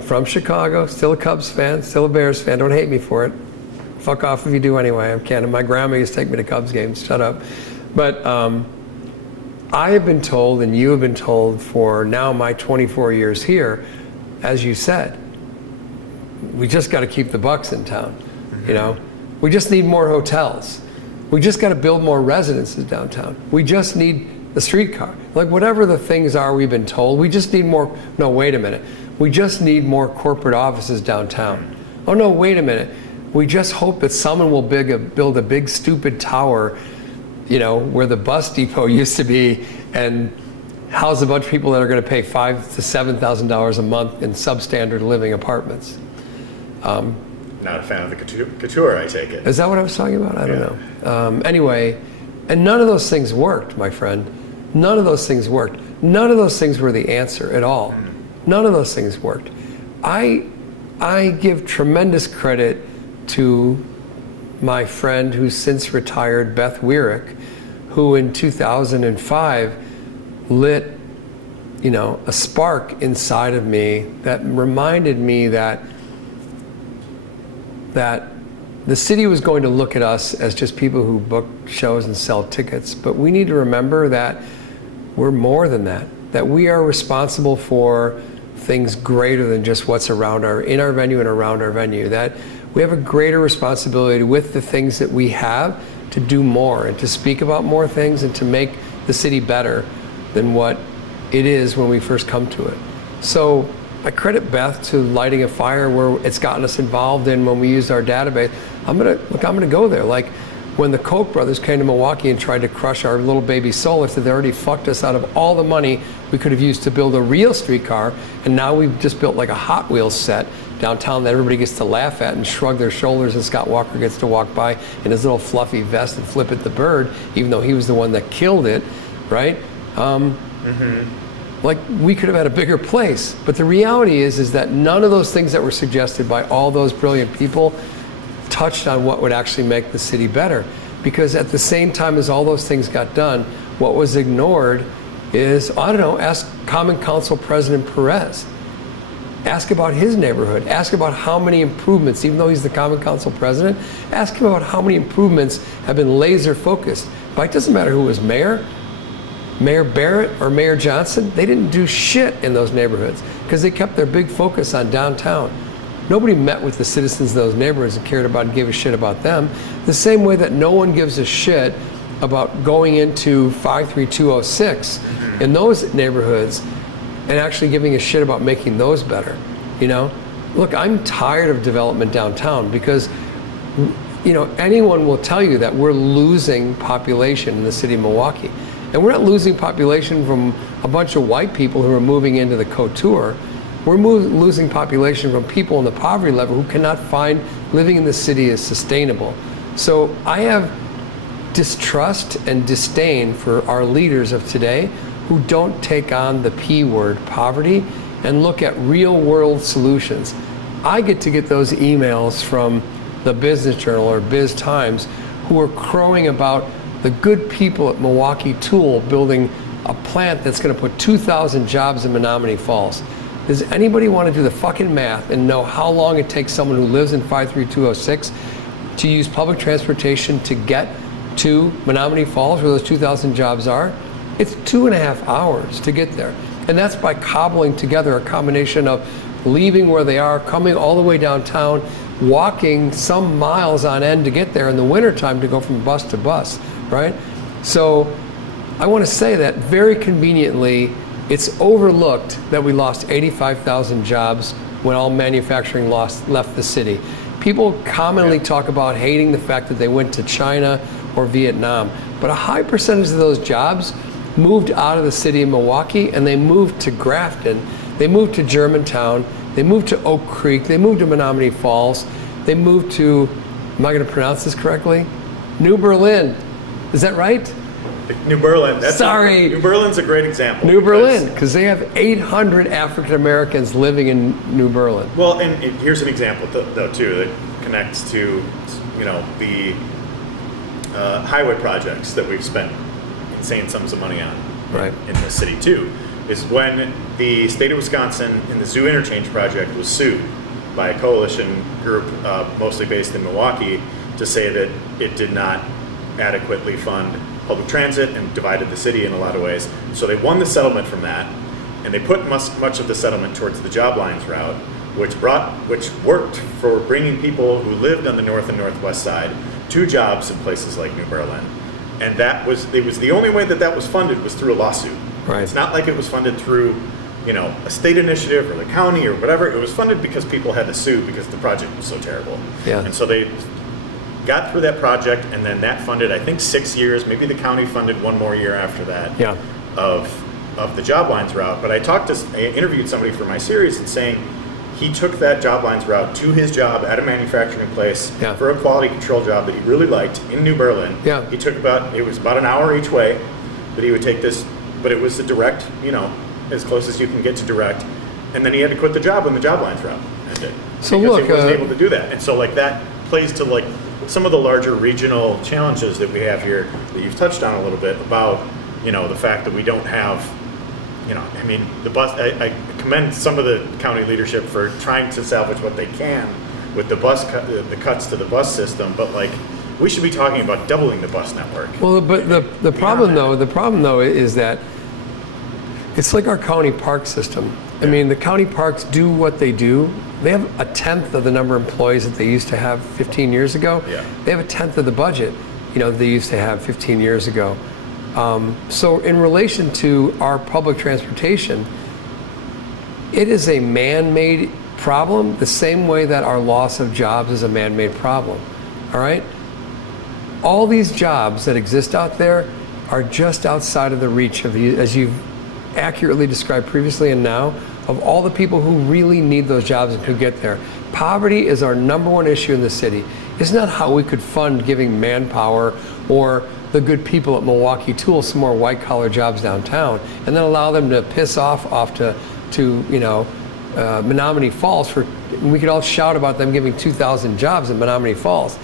from Chicago, still a Cubs fan, still a Bears fan. Don't hate me for it. Fuck off if you do anyway. I'm kidding. My grandma used to take me to Cubs games. Shut up. But I have been told, and you have been told for now my 24 years here, as you said, we just got to keep the Bucks in town. We just need more hotels. We just got to build more residences downtown. We just need the streetcar. Like whatever the things are we've been told, we just need more. No, wait a minute. We just need more corporate offices downtown. Oh no, wait a minute. We just hope that someone will build a big stupid tower, where the bus depot used to be, and house a bunch of people that are going to pay $5,000 to $7,000 a month in substandard living apartments. Not a fan of the couture, I take it. Is that what I was talking about? I don't know. Anyway, and none of those things worked, my friend. None of those things worked. None of those things were the answer at all. None of those things worked. I give tremendous credit to my friend who's since retired, Beth Weirick, who in 2005 lit, a spark inside of me that reminded me that the city was going to look at us as just people who book shows and sell tickets. But we need to remember that we're more than that we are responsible for things greater than just what's in our venue and around our venue, that we have a greater responsibility with the things that we have to do more and to speak about more things and to make the city better than what it is when we first come to it. So I credit Beth to lighting a fire where it's gotten us involved in when we used our database. I'm gonna go there. Like when the Koch brothers came to Milwaukee and tried to crush our little baby soul, they already fucked us out of all the money we could have used to build a real streetcar, and now we've just built like a Hot Wheels set downtown that everybody gets to laugh at and shrug their shoulders, and Scott Walker gets to walk by in his little fluffy vest and flip at the bird, even though he was the one that killed it, right? Like we could have had a bigger place, but the reality is that none of those things that were suggested by all those brilliant people touched on what would actually make the city better. Because at the same time as all those things got done, what was ignored is, ask Common Council President Perez. Ask about his neighborhood. Ask about how many improvements, even though he's the Common Council President, ask him about how many improvements have been laser focused. But it doesn't matter who was mayor, Mayor Barrett or Mayor Johnson, they didn't do shit in those neighborhoods because they kept their big focus on downtown. Nobody met with the citizens of those neighborhoods and cared about and gave a shit about them. The same way that no one gives a shit about going into 53206 in those neighborhoods and actually giving a shit about making those better. Look, I'm tired of development downtown because anyone will tell you that we're losing population in the city of Milwaukee. And we're not losing population from a bunch of white people who are moving into the couture. We're losing population from people in the poverty level who cannot find living in the city is sustainable. So I have distrust and disdain for our leaders of today who don't take on the P word, poverty, and look at real world solutions. I get those emails from the Business Journal or Biz Times who are crowing about the good people at Milwaukee Tool building a plant that's going to put 2,000 jobs in Menominee Falls. Does anybody want to do the fucking math and know how long it takes someone who lives in 53206 to use public transportation to get to Menominee Falls, where those 2,000 jobs are? It's 2.5 hours to get there. And that's by cobbling together a combination of leaving where they are, coming all the way downtown, walking some miles on end to get there in the wintertime to go from bus to bus, right? So I want to say that very conveniently, it's overlooked that we lost 85,000 jobs when all manufacturing left the city. People commonly talk about hating the fact that they went to China or Vietnam, but a high percentage of those jobs moved out of the city of Milwaukee and they moved to Grafton, they moved to Germantown, they moved to Oak Creek, they moved to Menominee Falls, they moved to, am I going to pronounce this correctly? New Berlin. Is that right? New Berlin. Sorry. New Berlin's a great example. New Berlin, because they have 800 African Americans living in New Berlin. Well, and here's an example though too that connects to, the highway projects that we've spent insane sums of money on in the city too, is when the state of Wisconsin in the Zoo Interchange project was sued by a coalition group mostly based in Milwaukee to say that it did not adequately fund public transit and divided the city in a lot of ways. So they won the settlement from that, and they put much of the settlement towards the job lines route, which worked for bringing people who lived on the north and northwest side to jobs in places like New Berlin. And it was the only way that was funded was through a lawsuit. Right. It's not like it was funded through, a state initiative or the county or whatever. It was funded because people had to sue because the project was so terrible. Yeah. And so they got through that project, and then that funded, I think, 6 years. Maybe the county funded one more year after that. Yeah. Of the job lines route. But I interviewed somebody for my series and saying he took that job lines route to his job at a manufacturing place for a quality control job that he really liked in New Berlin. Yeah. He took it was about an hour each way that he would take this, but it was the direct, as close as you can get to direct. And then he had to quit the job when the job lines route ended. So because look, he wasn't able to do that. And so that plays to some of the larger regional challenges that we have here that you've touched on a little bit about, the fact that we don't have, the bus. I commend some of the county leadership for trying to salvage what they can with the bus the cuts to the bus system, but we should be talking about doubling the bus network. Well, but the problem though is that it's like our county park system. I mean, the county parks do what they do. They have 1/10 of the number of employees that they used to have 15 years ago. Yeah. They have 1/10 of the budget, they used to have 15 years ago. So in relation to our public transportation, it is a man-made problem the same way that our loss of jobs is a man-made problem, all right? All these jobs that exist out there are just outside of the reach of you, as you've accurately described previously and now, of all the people who really need those jobs and could get there. Poverty is our number one issue in the city. It's not how we could fund giving manpower or the good people at Milwaukee Tool some more white-collar jobs downtown and then allow them to piss off to Menominee Falls. We could all shout about them giving 2,000 jobs in Menominee Falls.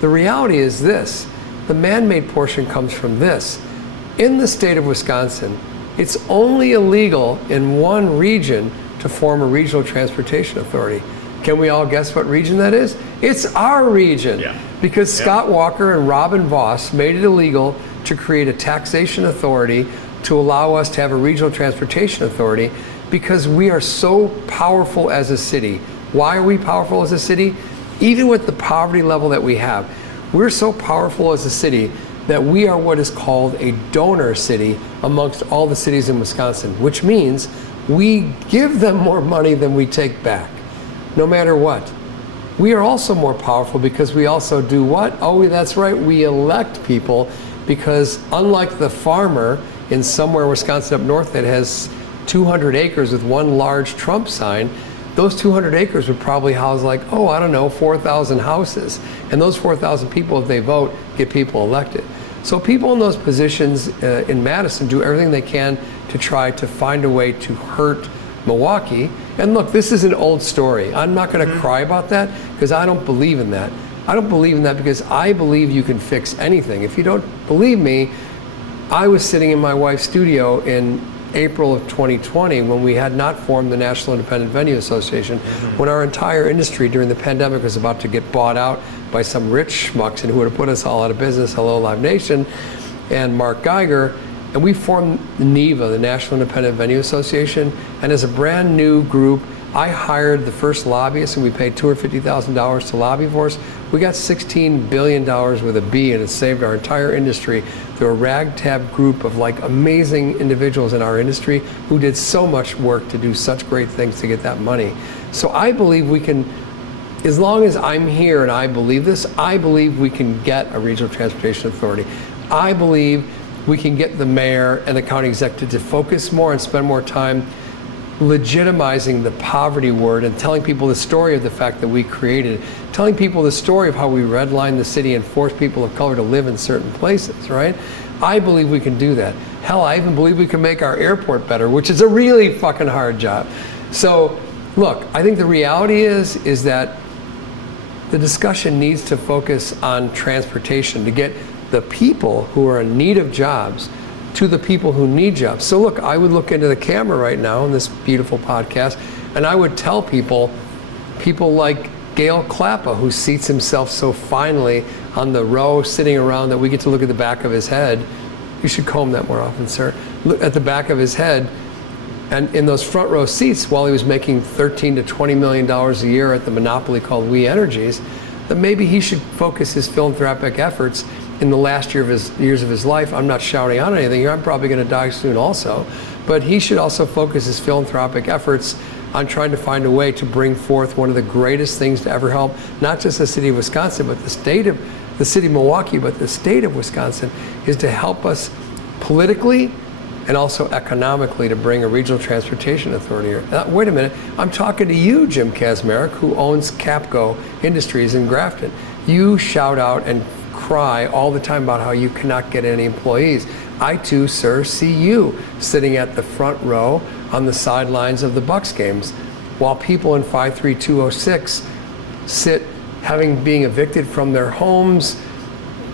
The reality is this. The man-made portion comes from this. In the state of Wisconsin, it's only illegal in one region to form a regional transportation authority. Can we all guess what region that is? It's our region. Yeah. Because Scott Walker and Robin Voss made it illegal to create a taxation authority to allow us to have a regional transportation authority because we are so powerful as a city. Why are we powerful as a city? Even with the poverty level that we have, we're so powerful as a city that we are what is called a donor city amongst all the cities in Wisconsin, which means we give them more money than we take back, no matter what. We are also more powerful because we also do what? Oh, that's right, we elect people because unlike the farmer in somewhere in Wisconsin up north that has 200 acres with one large Trump sign, those 200 acres would probably house 4,000 houses. And those 4,000 people, if they vote, get people elected. So people in those positions in Madison do everything they can to try to find a way to hurt Milwaukee. And look, this is an old story. I'm not going to cry about that because I don't believe in that. I don't believe in that because I believe you can fix anything. If you don't believe me, I was sitting in my wife's studio in April of 2020 when we had not formed the National Independent Venue Association, when our entire industry during the pandemic was about to get bought out by some rich schmucks and who would have put us all out of business, hello Live Nation, and Mark Geiger. And we formed the NIVA, the National Independent Venue Association, and as a brand new group, I hired the first lobbyist and we paid $250,000 to lobby for us. We got $16 billion with a B, and it saved our entire industry through a ragtag group of like amazing individuals in our industry who did so much work to do such great things to get that money. So I believe we can, as long as I'm here and I believe this, I believe we can get a regional transportation authority. I believe we can get the mayor and the county executive to focus more and spend more time legitimizing the poverty word and telling people the story of the fact that we created it, telling people the story of how we redlined the city and forced people of color to live in certain places, right? I believe we can do that. Hell, I even believe we can make our airport better, which is a really fucking hard job. So, look, I think the reality is that the discussion needs to focus on transportation to get the people who are in need of jobs to the people who need jobs. So look, I would look into the camera right now in this beautiful podcast, and I would tell people like Gail Klappa, who seats himself so finely on the row sitting around that we get to look at the back of his head. You should comb that more often, sir. Look at the back of his head, and in those front row seats, while he was making $13 to $20 million a year at the monopoly called We Energies, that maybe he should focus his philanthropic efforts in the last years of his life. I'm not shouting out anything here. I'm probably going to die soon also. But he should also focus his philanthropic efforts on trying to find a way to bring forth one of the greatest things to ever help, not just the city of Wisconsin, but the city of Milwaukee, but the state of Wisconsin, is to help us politically and also economically to bring a regional transportation authority here. Wait a minute, I'm talking to you, Jim Kazmarek, who owns Capco Industries in Grafton. You shout out and cry all the time about how you cannot get any employees. I too, sir, see you sitting at the front row on the sidelines of the Bucks games, while people in 53206 sit being evicted from their homes,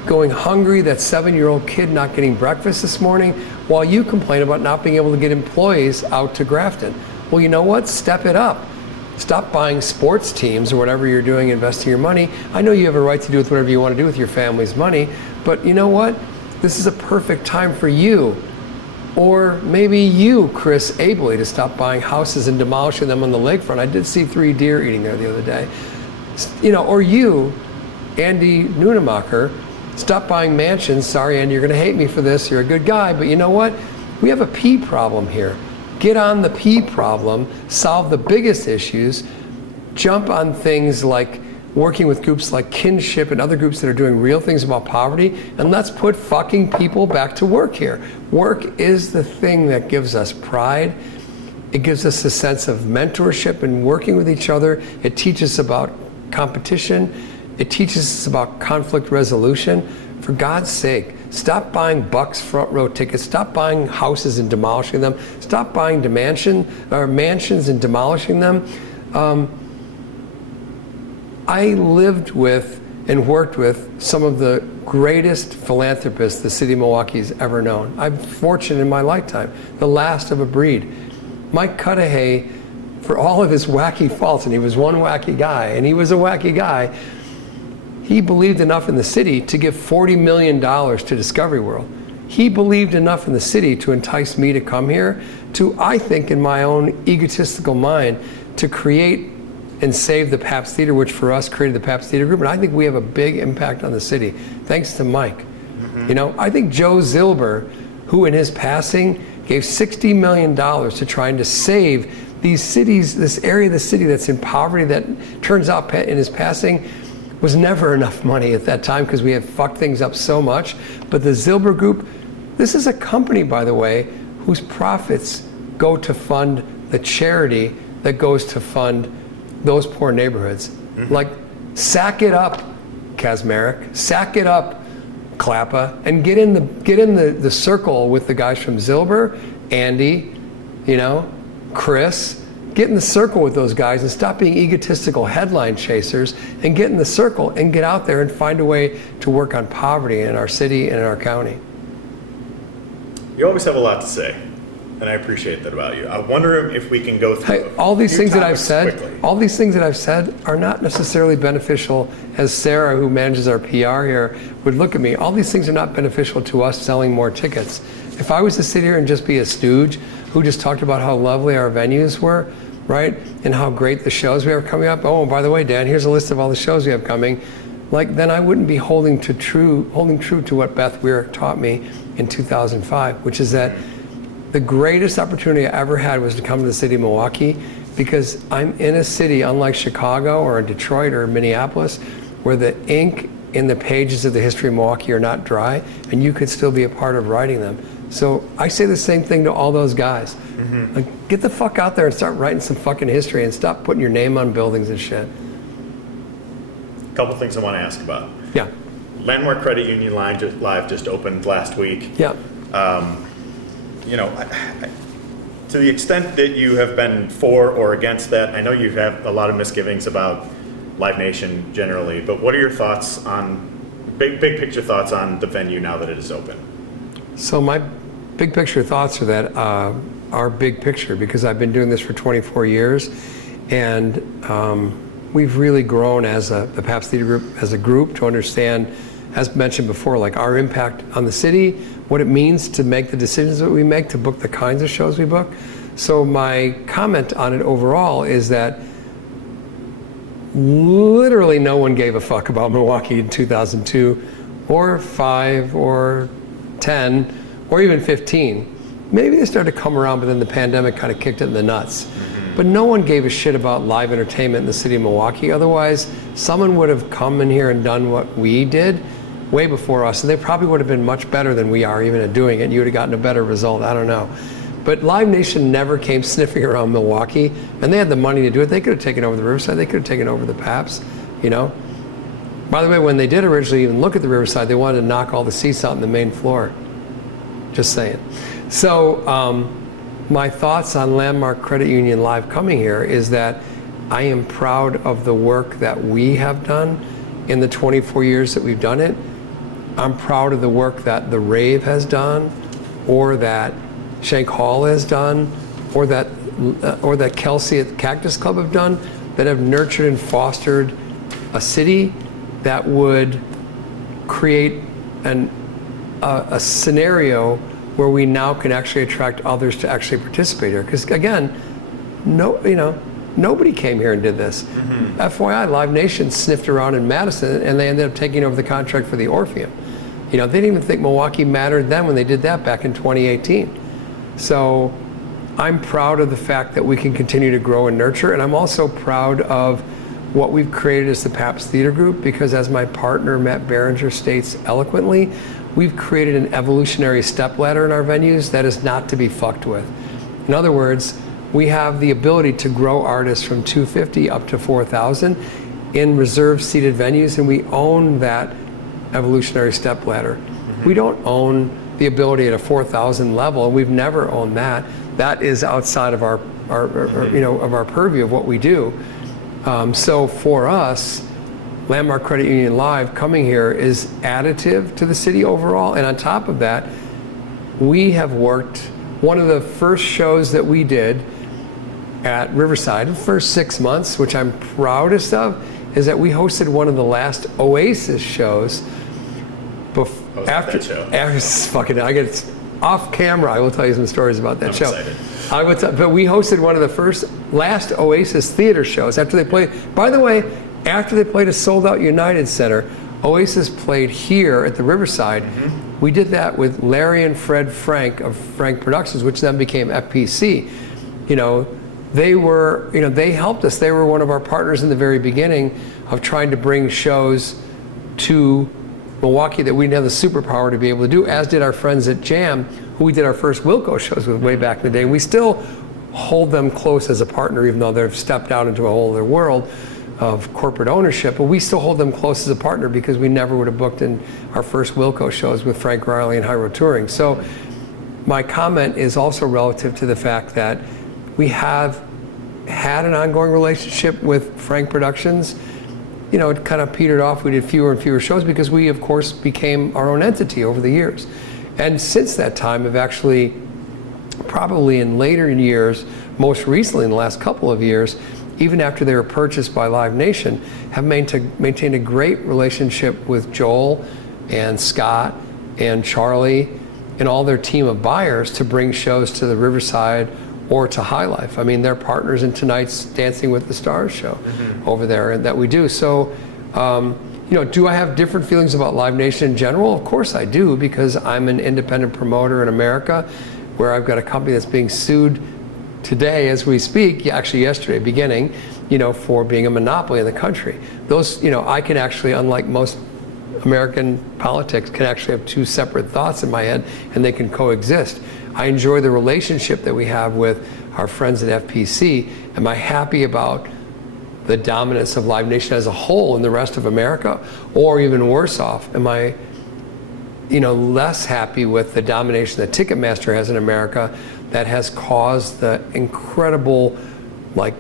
going hungry, that 7-year-old kid not getting breakfast this morning, while you complain about not being able to get employees out to Grafton. Well, you know what? Step it up. Stop buying sports teams or whatever you're doing, investing your money. I know you have a right to do with whatever you want to do with your family's money, but you know what? This is a perfect time for you, or maybe you, Chris Abley, to stop buying houses and demolishing them on the lakefront. I did see 3 deer eating there the other day. You know, or you, Andy Nunemacher, stop buying mansions. Sorry, Andy, you're going to hate me for this. You're a good guy, but you know what? We have a P problem here. Get on the P problem, solve the biggest issues, jump on things like working with groups like Kinship and other groups that are doing real things about poverty, and let's put fucking people back to work here. Work is the thing that gives us pride. It gives us a sense of mentorship and working with each other. It teaches us about competition. It teaches us about conflict resolution. For God's sake, stop buying Bucks front row tickets. Stop buying houses and demolishing them. Stop buying mansions and demolishing them. I lived with and worked with some of the greatest philanthropists the city of Milwaukee's ever known. I'm fortunate in my lifetime, the last of a breed. Mike Cudahy, for all of his wacky faults, and he was one wacky guy, and he was a wacky guy, he believed enough in the city to give $40 million to Discovery World. He believed enough in the city to entice me to come here, to, I think, in my own egotistical mind, to create and save the Pabst Theater, which for us created the Pabst Theater Group. And I think we have a big impact on the city, thanks to Mike. You know, I think Joe Zilber, who in his passing gave $60 million to trying to save these cities, this area of the city that's in poverty, that turns out in his passing was never enough money at that time because we had fucked things up so much. But the Zilber Group, this is a company, by the way, whose profits go to fund the charity that goes to fund those poor neighborhoods. Like, sack it up, Kazmarek. Sack it up, Klappa, and get in the circle with the guys from Zilber, Andy, you know, Chris, get in the circle with those guys and stop being egotistical headline chasers and get in the circle and get out there and find a way to work on poverty in our city and in our county. You always have a lot to say, and I appreciate that about you. I wonder if we can go through all these things that I've said, quickly. all these things that I've said are not necessarily beneficial. As Sarah, who manages our PR here, would look at me, all these things are not beneficial to us selling more tickets. If I was to sit here and just be a stooge who just talked about how lovely our venues were, right, and how great the shows we have coming up. Oh, and by the way, Dan, here's a list of all the shows we have coming. Like, then I wouldn't be holding true to what Beth Weir taught me in 2005, which is that the greatest opportunity I ever had was to come to the city of Milwaukee, because I'm in a city, unlike Chicago or Detroit or Minneapolis, where the ink in the pages of the history of Milwaukee are not dry, and you could still be a part of writing them. So I say the same thing to all those guys. Mm-hmm. Like, get the fuck out there and start writing some fucking history and stop putting your name on buildings and shit. A couple things I want to ask about. Yeah. Landmark Credit Union Live just opened last week. Yeah. You know, to the extent that you have been for or against that, I know you have a lot of misgivings about Live Nation generally, but what are your thoughts on, big picture thoughts on the venue now that it is open? So my big picture thoughts are that our big picture, because I've been doing this for 24 years, and we've really grown as the Pabst Theater Group as a group to understand, as mentioned before, like our impact on the city, what it means to make the decisions that we make, to book the kinds of shows we book. So my comment on it overall is that literally no one gave a fuck about Milwaukee in 2002 or 5 or 10 or even 15. Maybe they started to come around, but then the pandemic kind of kicked it in the nuts. Mm-hmm. But no one gave a shit about live entertainment in the city of Milwaukee. Otherwise, someone would have come in here and done what we did way before us, and they probably would have been much better than we are even at doing it. You would have gotten a better result, I don't know. But Live Nation never came sniffing around Milwaukee, and they had the money to do it. They could have taken over the Riverside, they could have taken over the Pabst, you know? By the way, when they did originally even look at the Riverside, they wanted to knock all the seats out on the main floor. Just saying. So my thoughts on Landmark Credit Union Live coming here is that I am proud of the work that we have done in the 24 years that we've done it. I'm proud of the work that the Rave has done, or that Shank Hall has done, or that Kelsey at the Cactus Club have done, that have nurtured and fostered a city that would create a scenario where we now can actually attract others to actually participate here. Because again, nobody came here and did this. Mm-hmm. FYI, Live Nation sniffed around in Madison, and they ended up taking over the contract for the Orpheum. You know, they didn't even think Milwaukee mattered then when they did that back in 2018. So I'm proud of the fact that we can continue to grow and nurture, and I'm also proud of what we've created as the Pabst Theater Group, because as my partner Matt Berenger states eloquently, we've created an evolutionary stepladder in our venues that is not to be fucked with. In other words, we have the ability to grow artists from 250 up to 4,000 in reserved seated venues, and we own that evolutionary stepladder. Mm-hmm. We don't own the ability at a 4,000 level, and we've never owned that. That is outside of our of our purview of what we do. So for us, Landmark Credit Union Live coming here is additive to the city overall, and on top of that, we have worked. One of the first shows that we did at Riverside, the first 6 months, which I'm proudest of, is that we hosted one of the last Oasis shows. I get off camera. I will tell you some stories about that show. Excited. But we hosted one of the last Oasis theater shows after they played. By the way, after they played a sold-out United Center, Oasis played here at the Riverside. Mm-hmm. We did that with Larry and Fred Frank of Frank Productions, which then became FPC. You know, they helped us. They were one of our partners in the very beginning of trying to bring shows to Milwaukee that we didn't have the superpower to be able to do, as did our friends at Jam, who we did our first Wilco shows with way back in the day. We still hold them close as a partner, even though they've stepped out into a whole other world of corporate ownership, but we still hold them close as a partner because we never would have booked in our first Wilco shows with Frank Riley and Hyro Touring. So my comment is also relative to the fact that We have had an ongoing relationship with Frank Productions. You know, it kind of petered off. We did fewer and fewer shows because we, of course, became our own entity over the years. And since that time, have actually, probably in later years, most recently in the last couple of years, even after they were purchased by Live Nation, have maintained a great relationship with Joel and Scott and Charlie and all their team of buyers to bring shows to the Riverside or to High Life. I mean, they're partners in tonight's Dancing with the Stars show over there that we do. So, you know, do I have different feelings about Live Nation in general? Of course I do, because I'm an independent promoter in America where I've got a company that's being sued today as we speak, actually yesterday, beginning, you know, for being a monopoly in the country. Those, you know, I can actually, unlike most American politics, can actually have two separate thoughts in my head and they can coexist. I enjoy the relationship that we have with our friends at FPC. Am I happy about the dominance of Live Nation as a whole in the rest of America? Or even worse off, am I, you know, less happy with the domination that Ticketmaster has in America that has caused the incredible, like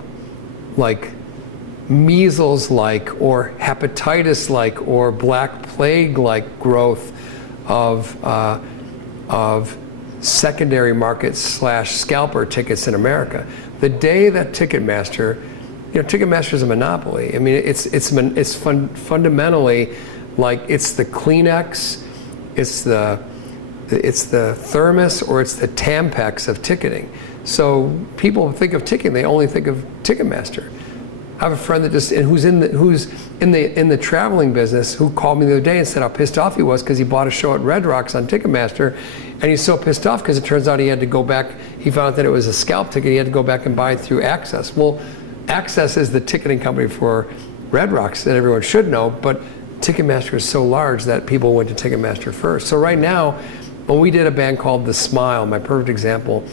measles-like or hepatitis-like or Black Plague-like growth of secondary market / scalper tickets in America. The day that Ticketmaster, you know, Ticketmaster is a monopoly. I mean, it's fundamentally like it's the Kleenex, it's the Thermos, or it's the Tampax of ticketing. So people think of ticketing, they only think of Ticketmaster. I have a friend that who's in the traveling business who called me the other day and said how pissed off he was because he bought a show at Red Rocks on Ticketmaster, and he's so pissed off because it turns out he had to go back. He found out that it was a scalp ticket. He had to go back and buy it through Access. Well, Access is the ticketing company for Red Rocks that everyone should know, but Ticketmaster is so large that people went to Ticketmaster first. So right now, when we did a band called The Smile, my perfect example,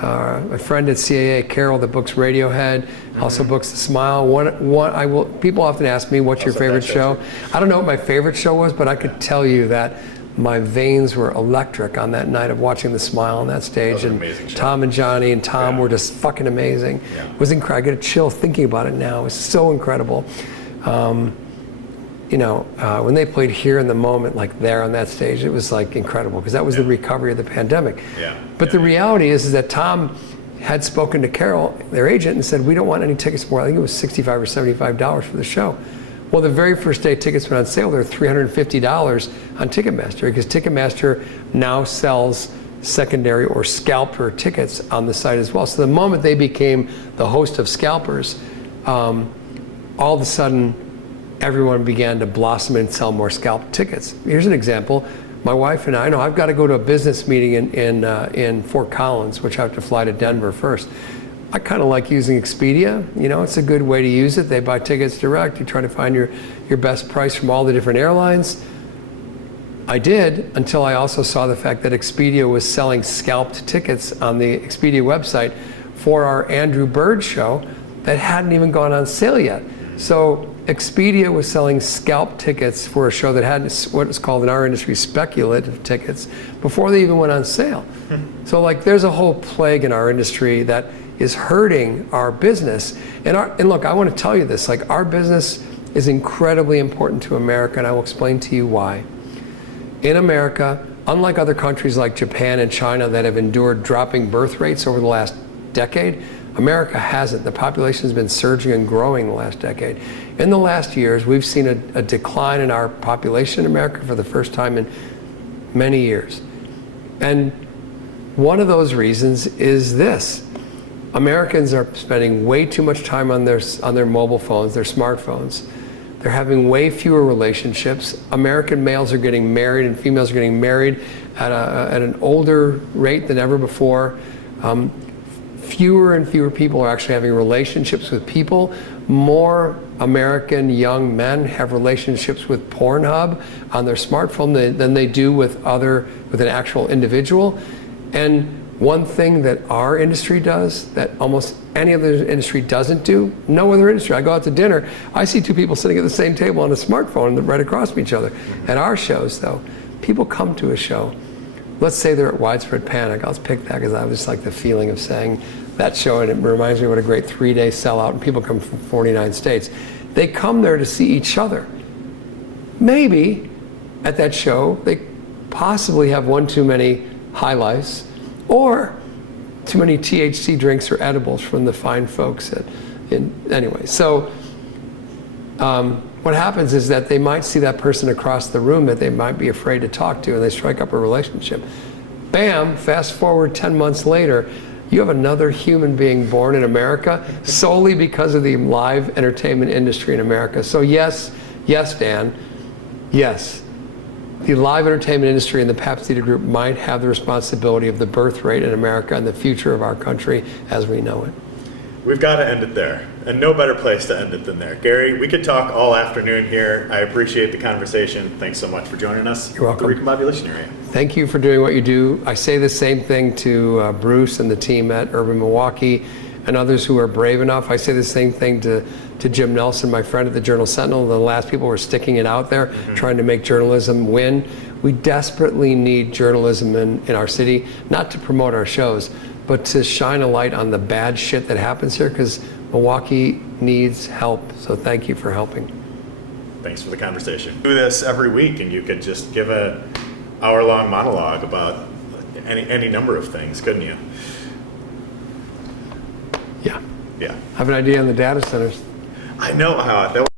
a friend at CAA, Carol, that books Radiohead, also books The Smile. People often ask me, what's your favorite show? I don't know what my favorite show was, but I could tell you that my veins were electric on that night of watching The Smile on that stage. And Tom and Johnny and Tom were just fucking amazing. It was incredible. I get a chill thinking about it now. It was so incredible. You know, when they played Here in the Moment, like there on that stage, it was like incredible because that was the recovery of the pandemic. But the reality is that Tom had spoken to Carol, their agent, and said, we don't want any tickets more. I think it was $65 or $75 for the show. Well, the very first day tickets went on sale, they were $350 on Ticketmaster because Ticketmaster now sells secondary or scalper tickets on the site as well. So the moment they became the host of scalpers, all of a sudden, everyone began to blossom and sell more scalp tickets. Here's an example. My wife and I know I've got to go to a business meeting in Fort Collins, which I have to fly to Denver first. I kind of like using Expedia. You know, it's a good way to use it. They buy tickets direct. You try to find your best price from all the different airlines. I did until I also saw the fact that Expedia was selling scalped tickets on the Expedia website for our Andrew Bird show that hadn't even gone on sale yet. So Expedia was selling scalp tickets for a show that had what is called in our industry speculative tickets before they even went on sale. So like there's a whole plague in our industry that is hurting our business. And look, I want to tell you this, like our business is incredibly important to America, and I will explain to you why. In America, unlike other countries like Japan and China that have endured dropping birth rates over the last decade, America hasn't. The population has been surging and growing the last decade. In the last years, we've seen a decline in our population in America for the first time in many years. And one of those reasons is this. Americans are spending way too much time on their mobile phones, their smartphones. They're having way fewer relationships. American males are getting married and females are getting married at an older rate than ever before. Fewer and fewer people are actually having relationships with people. More American young men have relationships with Pornhub on their smartphone than they do with an actual individual. And one thing that our industry does that almost any other industry doesn't do, no other industry. I go out to dinner, I see two people sitting at the same table on a smartphone right across from each other. At our shows though, people come to a show let's say they're at Widespread Panic. I'll just pick that because I just like the feeling of saying that show, and it reminds me of what a great 3-day sellout, and people come from 49 states. They come there to see each other. Maybe at that show, they possibly have one too many high lifes or too many THC drinks or edibles from the fine folks. Anyway, so what happens is that they might see that person across the room that they might be afraid to talk to, and they strike up a relationship. Bam, fast forward 10 months later, you have another human being born in America solely because of the live entertainment industry in America. So yes, Dan, yes, the live entertainment industry and the Pabst Theater Group might have the responsibility of the birth rate in America and the future of our country as we know it. We've got to end it there, and no better place to end it than there. Gary, we could talk all afternoon here. I appreciate the conversation. Thanks so much for joining us. You're welcome. The Recombobulation Area. Thank you for doing what you do. I say the same thing to Bruce and the team at Urban Milwaukee and others who are brave enough. I say the same thing to Jim Nelson, my friend at the Journal Sentinel, the last people who are sticking it out there, trying to make journalism win. We desperately need journalism in our city, not to promote our shows, but to shine a light on the bad shit that happens here, because Milwaukee needs help. So thank you for helping. Thanks for the conversation. Do this every week, and you could just give a hour-long monologue about any number of things, couldn't you? Yeah. Yeah. I have an idea on the data centers. I know how that